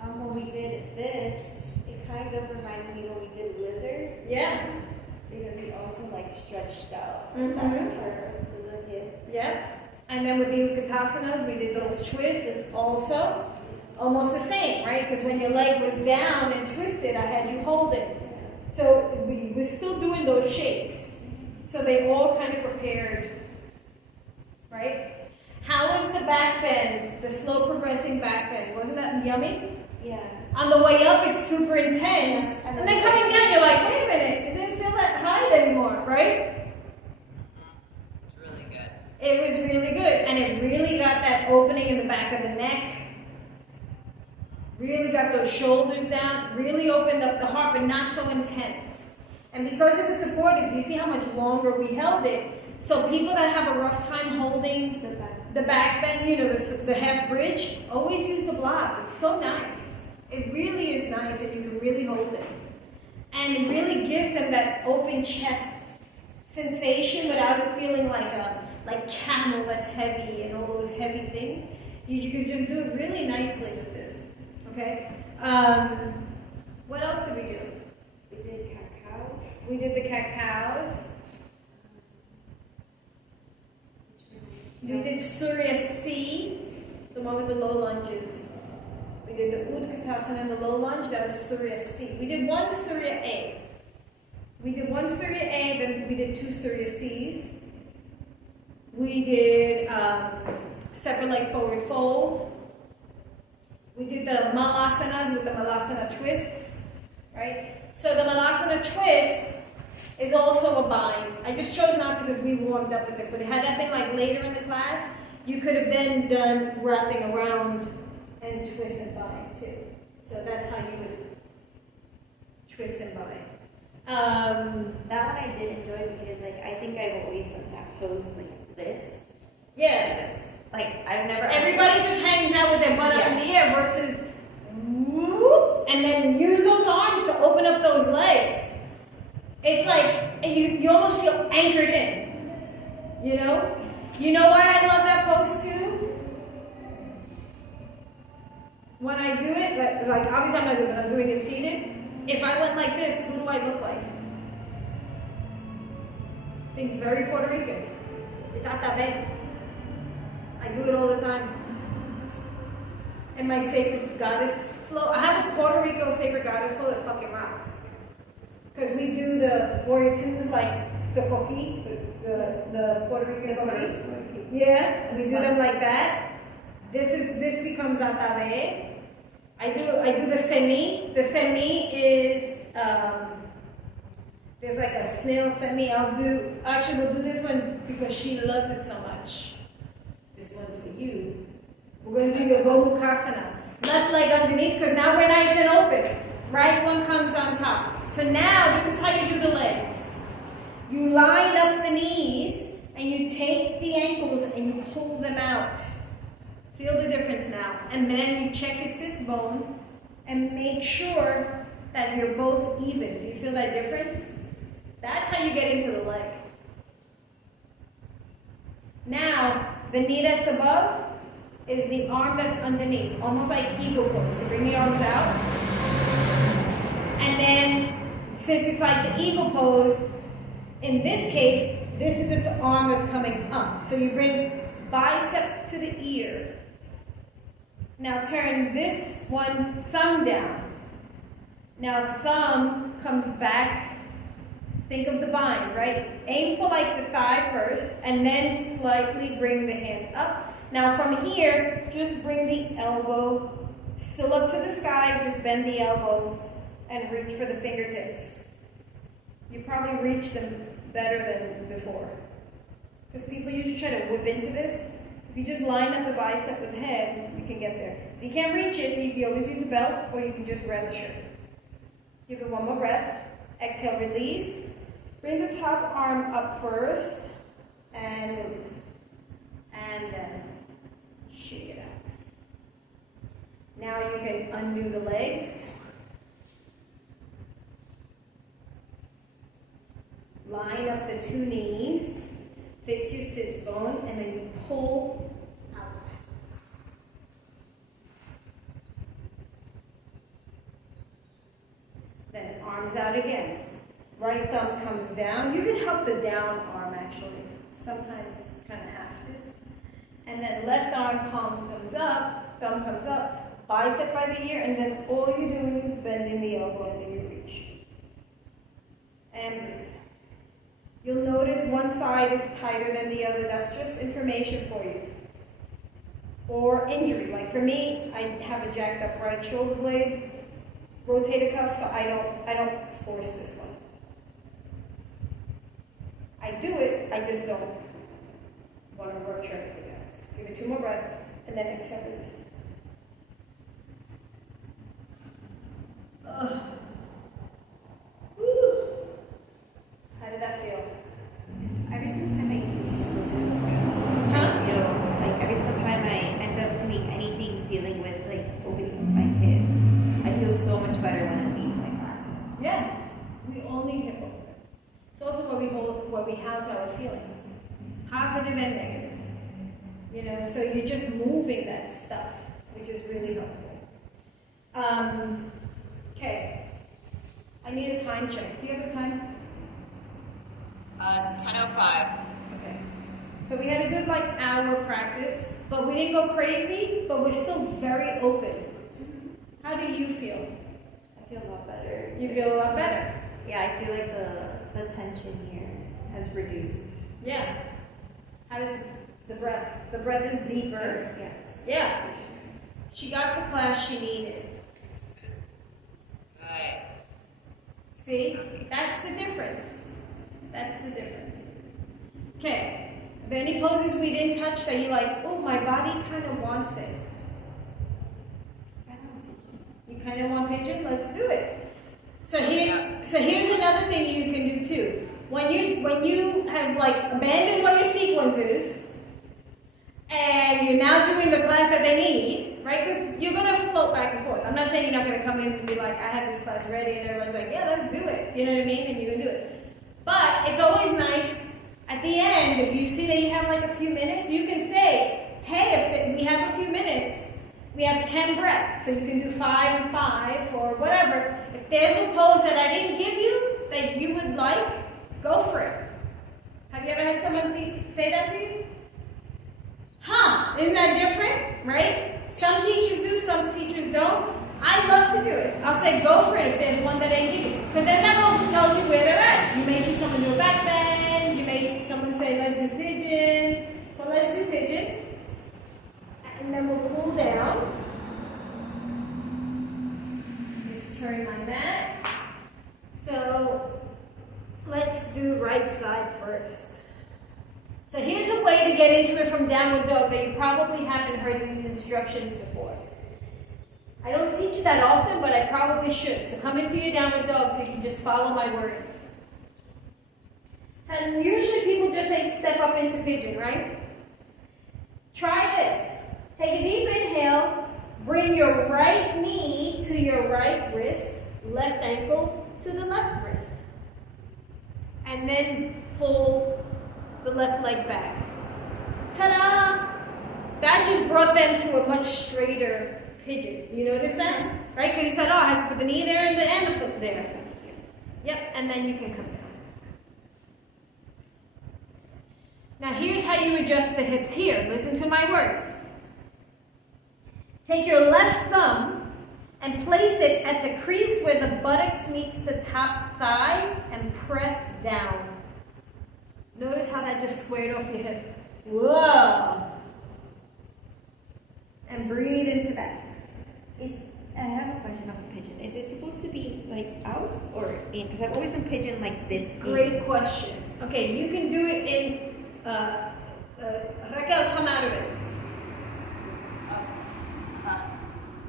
When we did this, it kind of reminded me when we did lizard, Yeah, because we also like stretched out Mhm. that part of the hip. yeah. And then with the Uttatasanas, we did those twists also. Almost the same, right? Because when your leg was down and twisted, I had you hold it. So we're still doing those shapes. So they all kind of prepared, right? How was the back bend, the slow progressing back bend? Wasn't that yummy? Yeah. On the way up, it's super intense. And then coming down, you're like, wait a minute, it didn't feel that high anymore, right? It's really good. It was really good. And it really got that opening in the back of the neck. Really got those shoulders down. Really opened up the heart, but not so intense. And because it was supported, do you see how much longer we held it? So people that have a rough time holding the back bend, you know, the half bridge, always use the block. It's so nice. It really is nice if you can really hold it. And it really gives them that open chest sensation without it feeling like camel that's heavy and all those heavy things. You could just do it really nicely with this. Okay? What else did we do? We did cacao. We did the cacaos. We did Surya C, the one with the low lunges. We did the Utkatasana and the low lunge, that was Surya C. We did one Surya A. We did one Surya A, then we did two Surya Cs. We did separate leg forward fold. We did the Malasanas with the Malasana twists, right? So the Malasana twist is also a bind. I just chose not to because we warmed up with it, but had that been like later in the class, you could have then done wrapping around and twist and bind too. So that's how you would twist and bind. That one I did enjoy because like I think I've always done that pose like this. Yeah. Like I've never. Everybody just hangs out with their butt up in the air versus whoop, and then use those arms to open up those legs. It's like and you almost feel anchored in. You know? You know why I love that pose too? When I do it, like obviously I'm not doing it, I'm doing it seated. If I went like this, who do I look like? Think very Puerto Rican. It's atabe. I do it all the time. And my sacred goddess flow. I have a Puerto Rico sacred goddess flow that fucking rocks. Because we do the warrior twos like the coqui, the Puerto Rican coqui. Yeah, we do them like that. This becomes atabe. I do the semi. The semi is there's like a snail semi. We'll do this one because she loves it so much. This one's for you. We're going to do the Gomukhasana. Left leg underneath because now we're nice and open. Right one comes on top. So now this is how you do the legs. You line up the knees and you take the ankles and you pull them out. Feel the difference now. And then you check your sits bone and make sure that you're both even. Do you feel that difference? That's how you get into the leg. Now, the knee that's above is the arm that's underneath, almost like eagle pose. So bring the arms out. And then, since it's like the eagle pose, in this case, this is the arm that's coming up. So you bring bicep to the ear. Now turn this one thumb down. Now thumb comes back. Think of the bind, right? Aim for like the thigh first, and then slightly bring the hand up. Now from here, just bring the elbow still up to the sky, just bend the elbow and reach for the fingertips. You probably reach them better than before. Because people usually try to whip into this. If you just line up the bicep with the head, you can get there. If you can't reach it, you can always use the belt, or you can just grab the shirt. Give it one more breath. Exhale, release. Bring the top arm up first. and loose. And then shake it out. Now you can undo the legs. Line up the two knees, fix your sits bone, and then you pull out. Then arms out again. Right thumb comes down. You can help the down arm actually. Sometimes you kind of have to. And then left arm palm comes up, thumb comes up, bicep by the ear, and then all you're doing is bending the elbow and then you reach. And breathe. You'll notice one side is tighter than the other. That's just information for you. Or injury. Like for me, I have a jacked up right shoulder blade, rotator cuff, so I don't force this one. I do it, I just don't want to work everything else. Give it 2 more breaths, and then exhale release. Woo. How did that feel? Every single time I eat explosive, Huh? you know, like every single time I end up doing anything dealing with like opening my hips, I feel so much better when I'm eating like that. Yeah. We all need hip openers. It's also where we house our feelings, positive and negative. You know, so you're just moving that stuff, which is really helpful. Okay. I need a time check. Do you have a time? It's 10:05. Okay. So we had a good hour practice, but we didn't go crazy, but we're still very open. How do you feel? I feel a lot better. You feel a lot better. Yeah, I feel like the tension here has reduced. Yeah. How does the breath? The breath is deeper. Yes. Yeah. She got the class she needed. Good. See? That's the difference. That's the difference. Okay. Are there any poses we didn't touch that you're like, oh, my body kind of wants it? You kind of want pigeon? Let's do it. So here's another thing you can do too. When you have abandoned what your sequence is, and you're now doing the class that they need, right? Because you're gonna float back and forth. I'm not saying you're not gonna come in and be like, I have this class ready, and everyone's like, yeah, let's do it. You know what I mean? And you can do it. But it's always nice at the end, if you see that you have a few minutes, you can say, hey, if we have a few minutes, we have 10 breaths, so you can do 5 and 5 or whatever. If there's a pose that I didn't give you that you would like, go for it. Have you ever had someone say that to you? Huh, isn't that different, right? Some teachers do, some teachers don't. I love to do it. I'll say go for it if there's one that I give you. Because then that also tells you where they're at. You may see someone do a back bend, you may see someone say let's do pigeon. So let's do pigeon. And then we'll pull down. Just turn my mat. So let's do right side first. So here's a way to get into it from downward dog that you probably haven't heard these instructions before. I don't teach that often, but I probably should. So come into your downward dog so you can just follow my words. So usually people just say step up into pigeon, right? Try this. Take a deep inhale, bring your right knee to your right wrist, left ankle to the left wrist. And then pull the left leg back. Ta-da! That just brought them to a much straighter pigeon. You notice that? Right? Because you said, oh, I have to put the knee there and the foot there. Yep, and then you can come down. Now here's how you adjust the hips here. Listen to my words. Take your left thumb and place it at the crease where the buttocks meets the top thigh and press down. Notice how that just squared off your hip. Whoa! And breathe into that. I have a question about the pigeon. Is it supposed to be out or in? Because I've always done pigeon like this. Great question. Okay, you can do it in, Raquel, come out of it.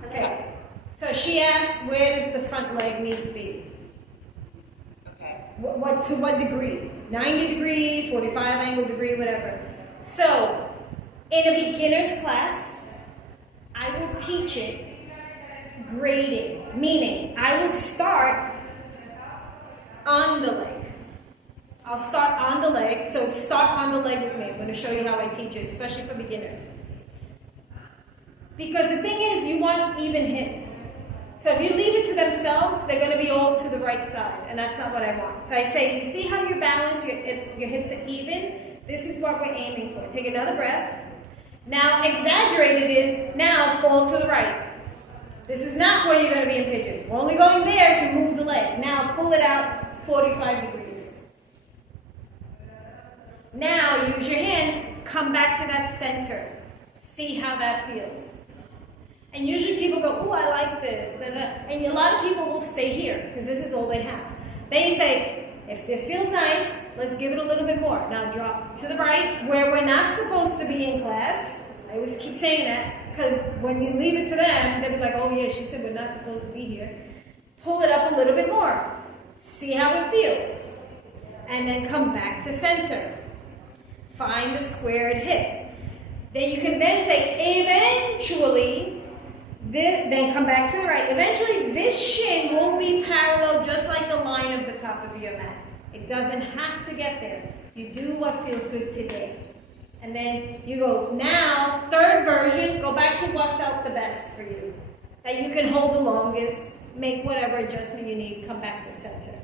Okay, so she asked, where does the front leg need to be? Okay. To what degree? 90 degree, 45 angle degree, whatever. So, in a beginner's class, I will teach it grading, meaning I will start on the leg. I'll start on the leg, so start on the leg with me. I'm going to show you how I teach it, especially for beginners. Because the thing is, you want even hips. So if you leave it to themselves, they're going to be all to the right side, and that's not what I want. So I say, you see how you balance your hips are even? This is what we're aiming for. Take another breath. Now, exaggerated is, now fall to the right. This is not where you're going to be in pigeon. We're only going there to move the leg. Now, pull it out 45 degrees. Now, use your hands, come back to that center. See how that feels. And usually people go, oh, I like this. And a lot of people will stay here because this is all they have. Then you say, if this feels nice, let's give it a little bit more. Now drop to the right where we're not supposed to be in class. I always keep saying that because when you leave it to them, they'll be like, oh yeah, she said we're not supposed to be here. Pull it up a little bit more. See how it feels. And then come back to center. Find the squared hips. Then you can then say, eventually, then come back to the right. Eventually, this shin will be parallel just like the line of the top of your mat. It doesn't have to get there. You do what feels good today. And then you go, now, third version, go back to what felt the best for you. That you can hold the longest, make whatever adjustment you need, come back to center.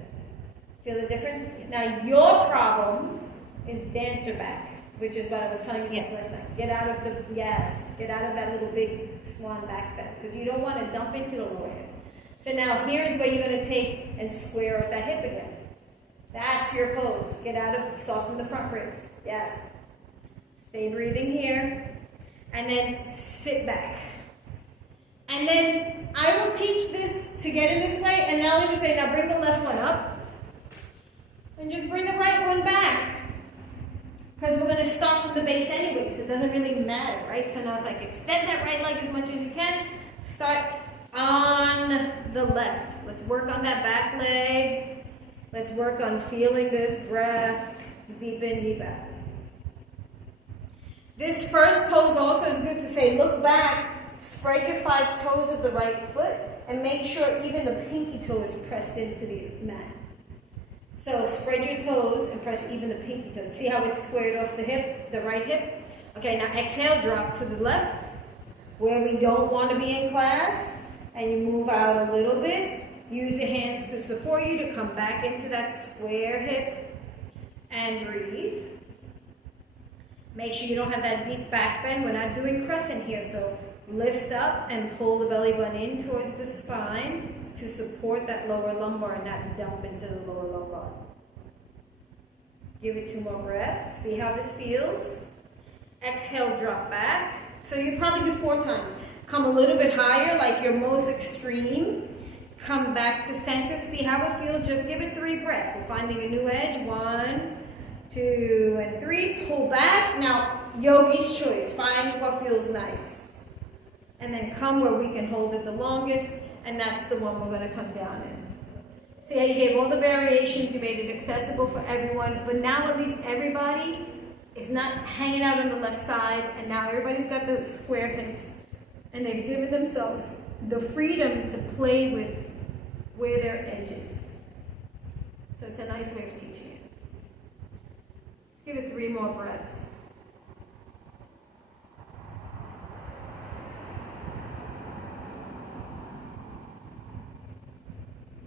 Feel the difference? Now, your problem is dancer back, which is what I was telling you last night. Get out of that little big swan back bend, because you don't want to dump into the lower hip. So now here's where you're going to take and square off that hip again. That's your pose. Get out of, soften the front ribs. Yes. Stay breathing here. And then sit back. And then I will teach this to get in this way, and then I'll even say, now bring the left one up. And just bring the right one back. Because we're going to start from the base anyways. It doesn't really matter, right? So now it's like extend that right leg as much as you can. Start on the left. Let's work on that back leg. Let's work on feeling this breath. Deep in, deep out. This first pose also is good to say, look back, spread your 5 toes of the right foot, and make sure even the pinky toe is pressed into the mat. So spread your toes and press even the pinky toe. See how it's squared off the hip, the right hip? Okay, now exhale, drop to the left, where we don't want to be in class, and you move out a little bit. Use your hands to support you to come back into that square hip, and breathe. Make sure you don't have that deep back bend. We're not doing crescent here, so lift up and pull the belly button in towards the spine to support that lower lumbar and not dump into the lower lumbar. Give it 2 more breaths. See how this feels. Exhale, drop back. So you probably do 4 times. Come a little bit higher, like your most extreme. Come back to center. See how it feels. Just give it 3 breaths. We're finding a new edge. 1, 2, and 3. Pull back. Now, yogi's choice. Find what feels nice. And then come where we can hold it the longest. And that's the one we're going to come down in. See how you gave all the variations, you made it accessible for everyone, but now at least everybody is not hanging out on the left side, and now everybody's got those square hips, and they've given themselves the freedom to play with where their edge is. So it's a nice way of teaching it. Let's give it 3 more breaths.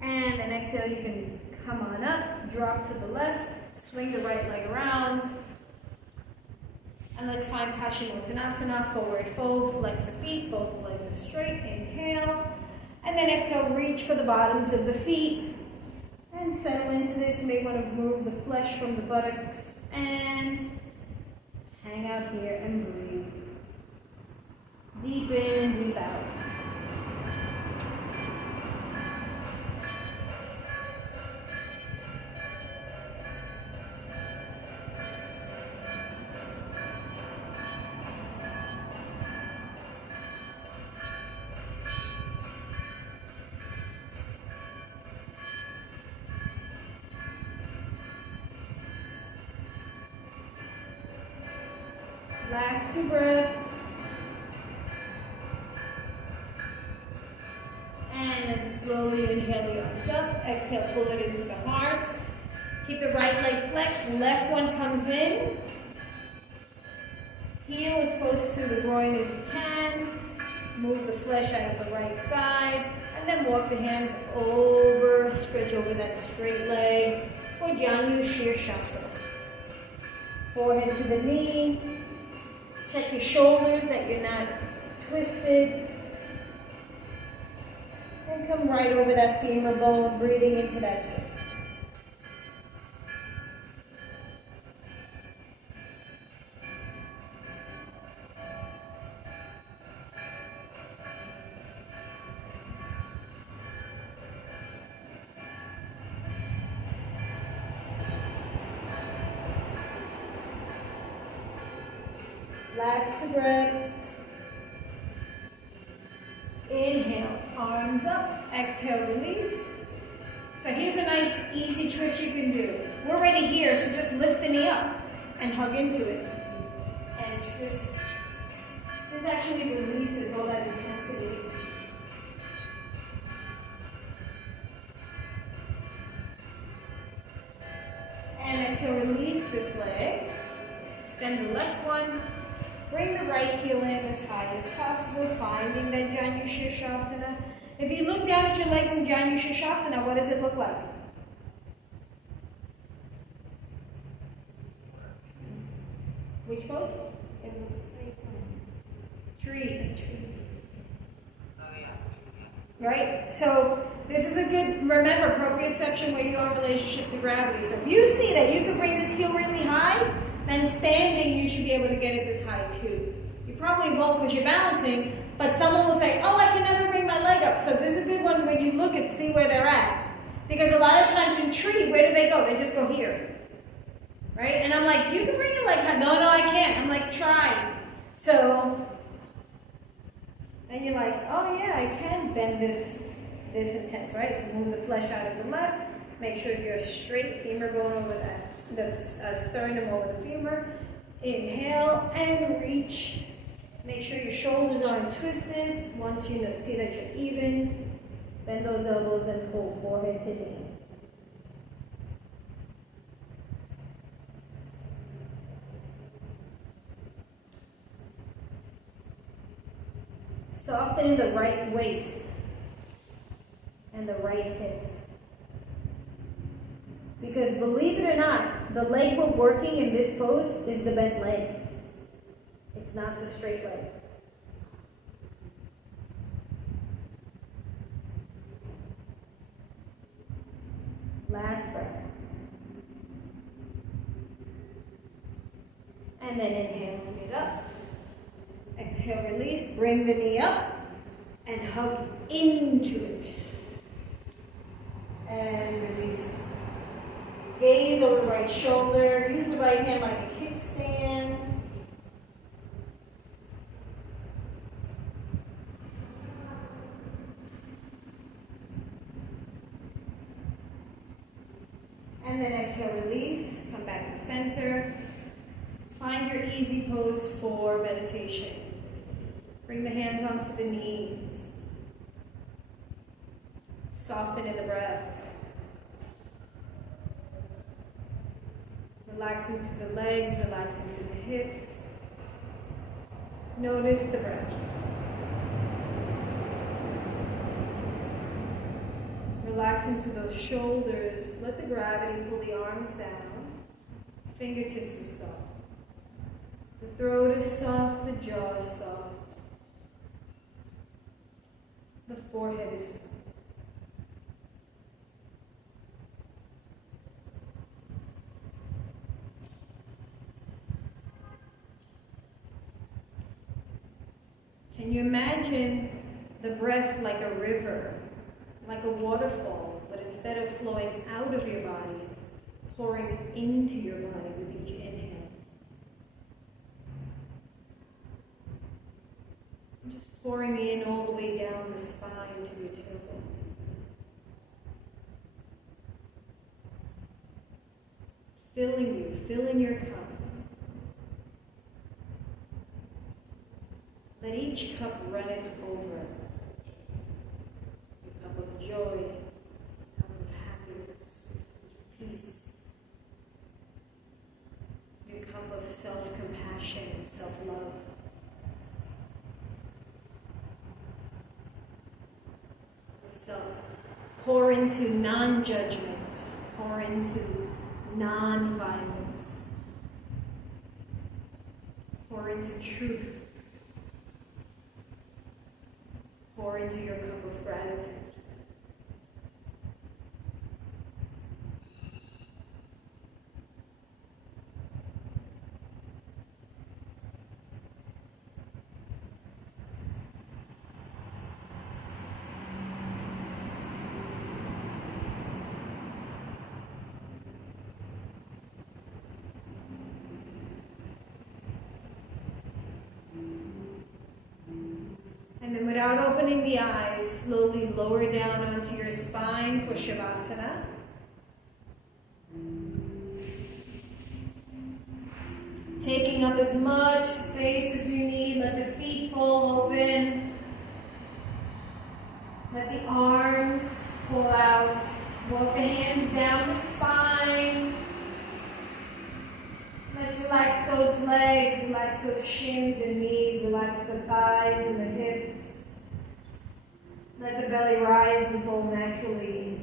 And then exhale, you can come on up, drop to the left, swing the right leg around. And let's find Paschimottanasana, forward fold, flex the feet, both legs are straight, inhale. And then exhale, reach for the bottoms of the feet. And settle into this. You may want to move the flesh from the buttocks and hang out here and breathe. Deep in and deep out. Last 2 breaths. And then slowly inhale the arms up. Exhale, pull it into the hearts. Keep the right leg flexed. Left one comes in. Heel as close to the groin as you can. Move the flesh out of the right side. And then walk the hands over, stretch over that straight leg for Janu Shirshasana. Forehead to the knee. Check your shoulders that you're not twisted. And come right over that femur bone, breathing into that twist. Last 2 breaths. Inhale, arms up. Exhale, release. So here's a nice, easy twist you can do. We're already here, so just lift the knee up and hug into it. And twist. This actually releases all that intensity. And exhale, release this leg. Extend the left one. Bring the right heel in as high as possible, finding that Janu Shirshasana. If you look down at your legs in Janu Shirshasana, what does it look like? Which pose? It looks like Tree. Oh yeah. Right? So this is a good, remember, proprioception, where you are in relationship to gravity. So if you see that you can bring this heel really high, then standing, you should be able to get it this high too. You probably won't because you're balancing, but someone will say, oh, I can never bring my leg up. So this is a good one when you look and see where they're at. Because a lot of times in tree, where do they go? They just go here. Right? And I'm like, you can bring your leg high. No, I can't. I'm like, try. So, and you're like, oh yeah, I can bend this intense, right? So move the flesh out of the left. Make sure you're straight, femur bone over that. The sternum over the femur. Inhale and reach. Make sure your shoulders aren't twisted. Once you see that you're even, bend those elbows and pull forehead to knee. Soften the right waist and the right hip. Because believe it or not, the leg we're working in this pose is the bent leg. It's not the straight leg. Last breath. And then inhale, bring it up. Exhale, release. Bring the knee up and hug into it. And release. Gaze over the right shoulder. Use the right hand like a kickstand. And then exhale, release. Come back to center. Find your easy pose for meditation. Bring the hands onto the knees. Soften in the breath. Relax into the legs, relax into the hips. Notice the breath. Relax into those shoulders. Let the gravity pull the arms down. Fingertips are soft. The throat is soft, the jaw is soft. The forehead is soft. Can you imagine the breath like a river, like a waterfall, but instead of flowing out of your body, pouring into your body with each inhale? Just pouring in all the way down the spine to your tailbone. Filling you, filling your cup. each cup runneth over. Your cup of joy, cup of happiness, peace. Your cup of self-compassion and self-love. So, pour into non-judgment, pour into non-violence, pour into truth, pour into your cup of gratitude. And then without opening the eyes, slowly lower down onto your spine for Shavasana. Taking up as much space as you need, let the feet fall open. Let the arms pull out. Walk the hands down the spine. Let's relax those legs, relax those shins and knees, relax the thighs and the hips. Let the belly rise and fall naturally.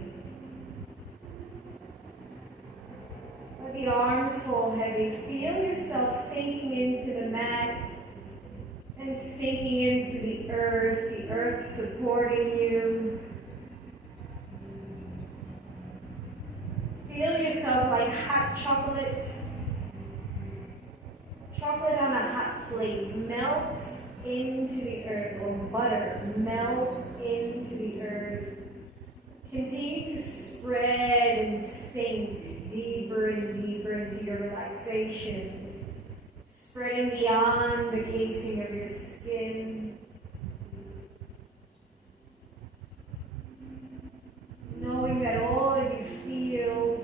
Let the arms fall heavy. Feel yourself sinking into the mat and sinking into the earth supporting you. Feel yourself like hot chocolate. Chocolate on a hot plate, melt into the earth, or butter, melt into the earth. Continue to spread and sink deeper and deeper into your relaxation, spreading beyond the casing of your skin. Knowing that all that you feel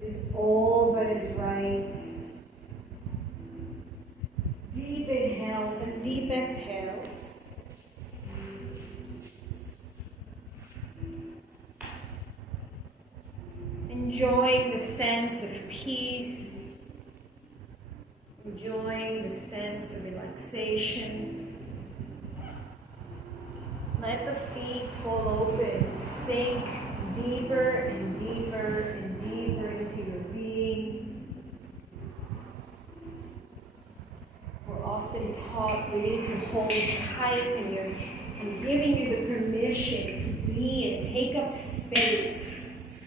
is all that is right. Deep inhales and deep exhales. Enjoying the sense of peace. Enjoying the sense of relaxation. Let the feet fall open. Sink deeper and deeper and deeper into your being. We're often taught we need to hold tight, and I'm giving you the permission to be and take up space.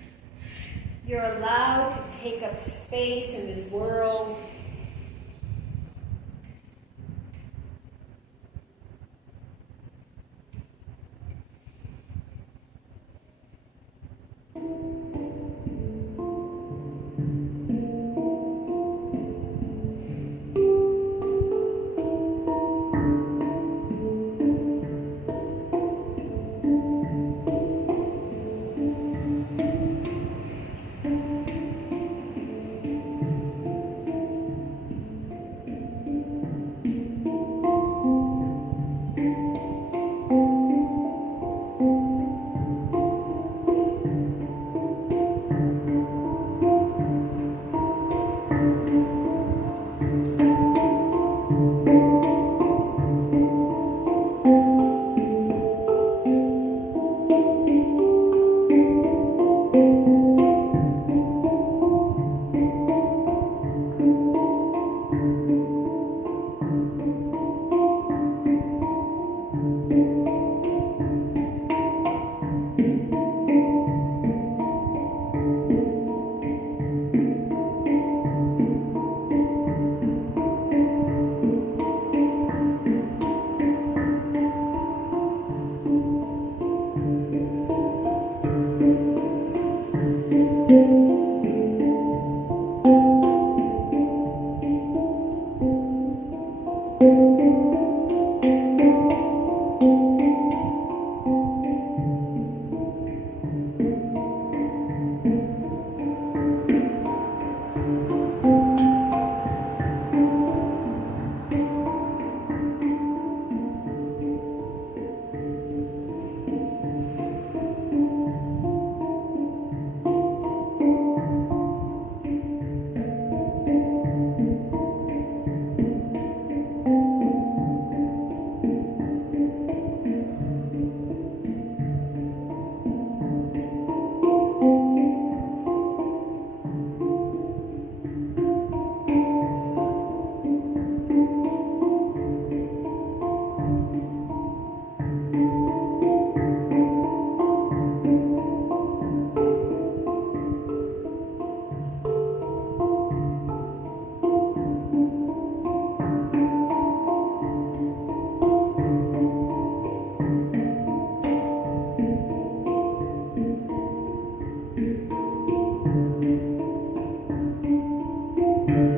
You're allowed to take up space in this world.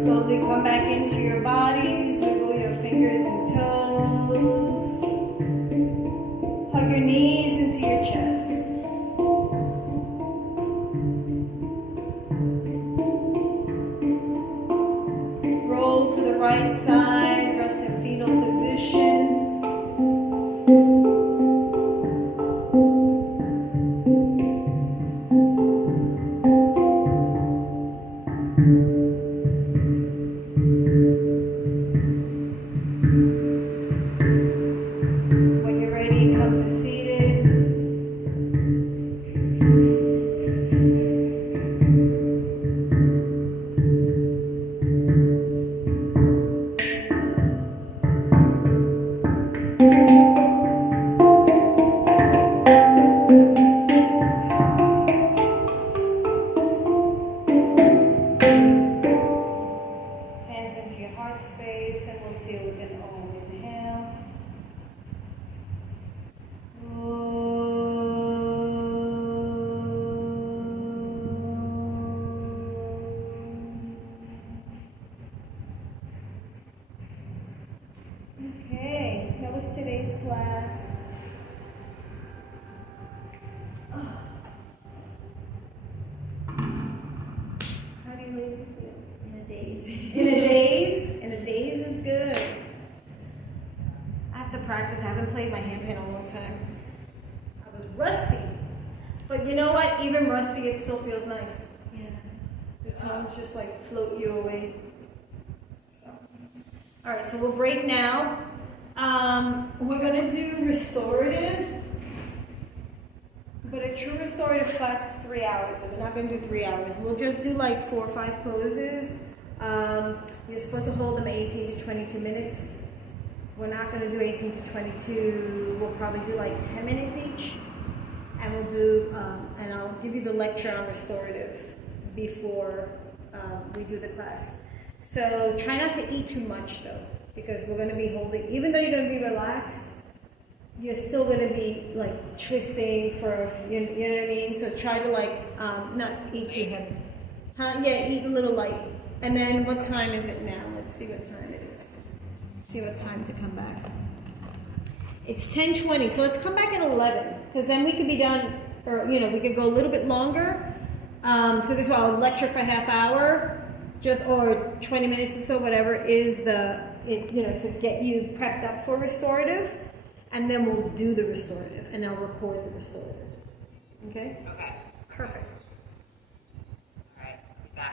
Slowly come back into your body, wiggle your fingers and toes. Hug your knees into your chest. Roll to the right side, rest in fetal position. When you're ready, come to seated. Hands into your heart space, and we'll seal with an Om. Inhale. Okay, that was today's class. How do you ladies feel? In a daze. In a daze? In a daze is good. I have to practice. I haven't played my handpan in a long time. I was rusty. But you know what? Even rusty, it still feels nice. Yeah. The tones just like float you away. So. All right, so we'll break now. We're gonna do restorative. But a true restorative class is 3 hours, and we're not going to do 3 hours. We'll just do like 4 or 5 poses. You're supposed to hold them 18 to 22 minutes. We're not going to do 18 to 22. We'll probably do like 10 minutes each. And we'll do, and I'll give you the lecture on restorative before we do the class. So try not to eat too much though, because we're going to be holding, even though you're going to be relaxed, you're still going to be like twisting for, you know what I mean? So try to like not eat too heavy. Huh? Yeah, eat a little light. And then what time is it now? Let's see what time it is. See what time to come back. It's 10:20, so let's come back at 11, because then we could be done, or you know, we could go a little bit longer. So this is why I'll lecture for half hour, just or 20 minutes or so, whatever is to get you prepped up for restorative. And then we'll do the restorative, and I'll record the restorative. Okay? Okay. Perfect.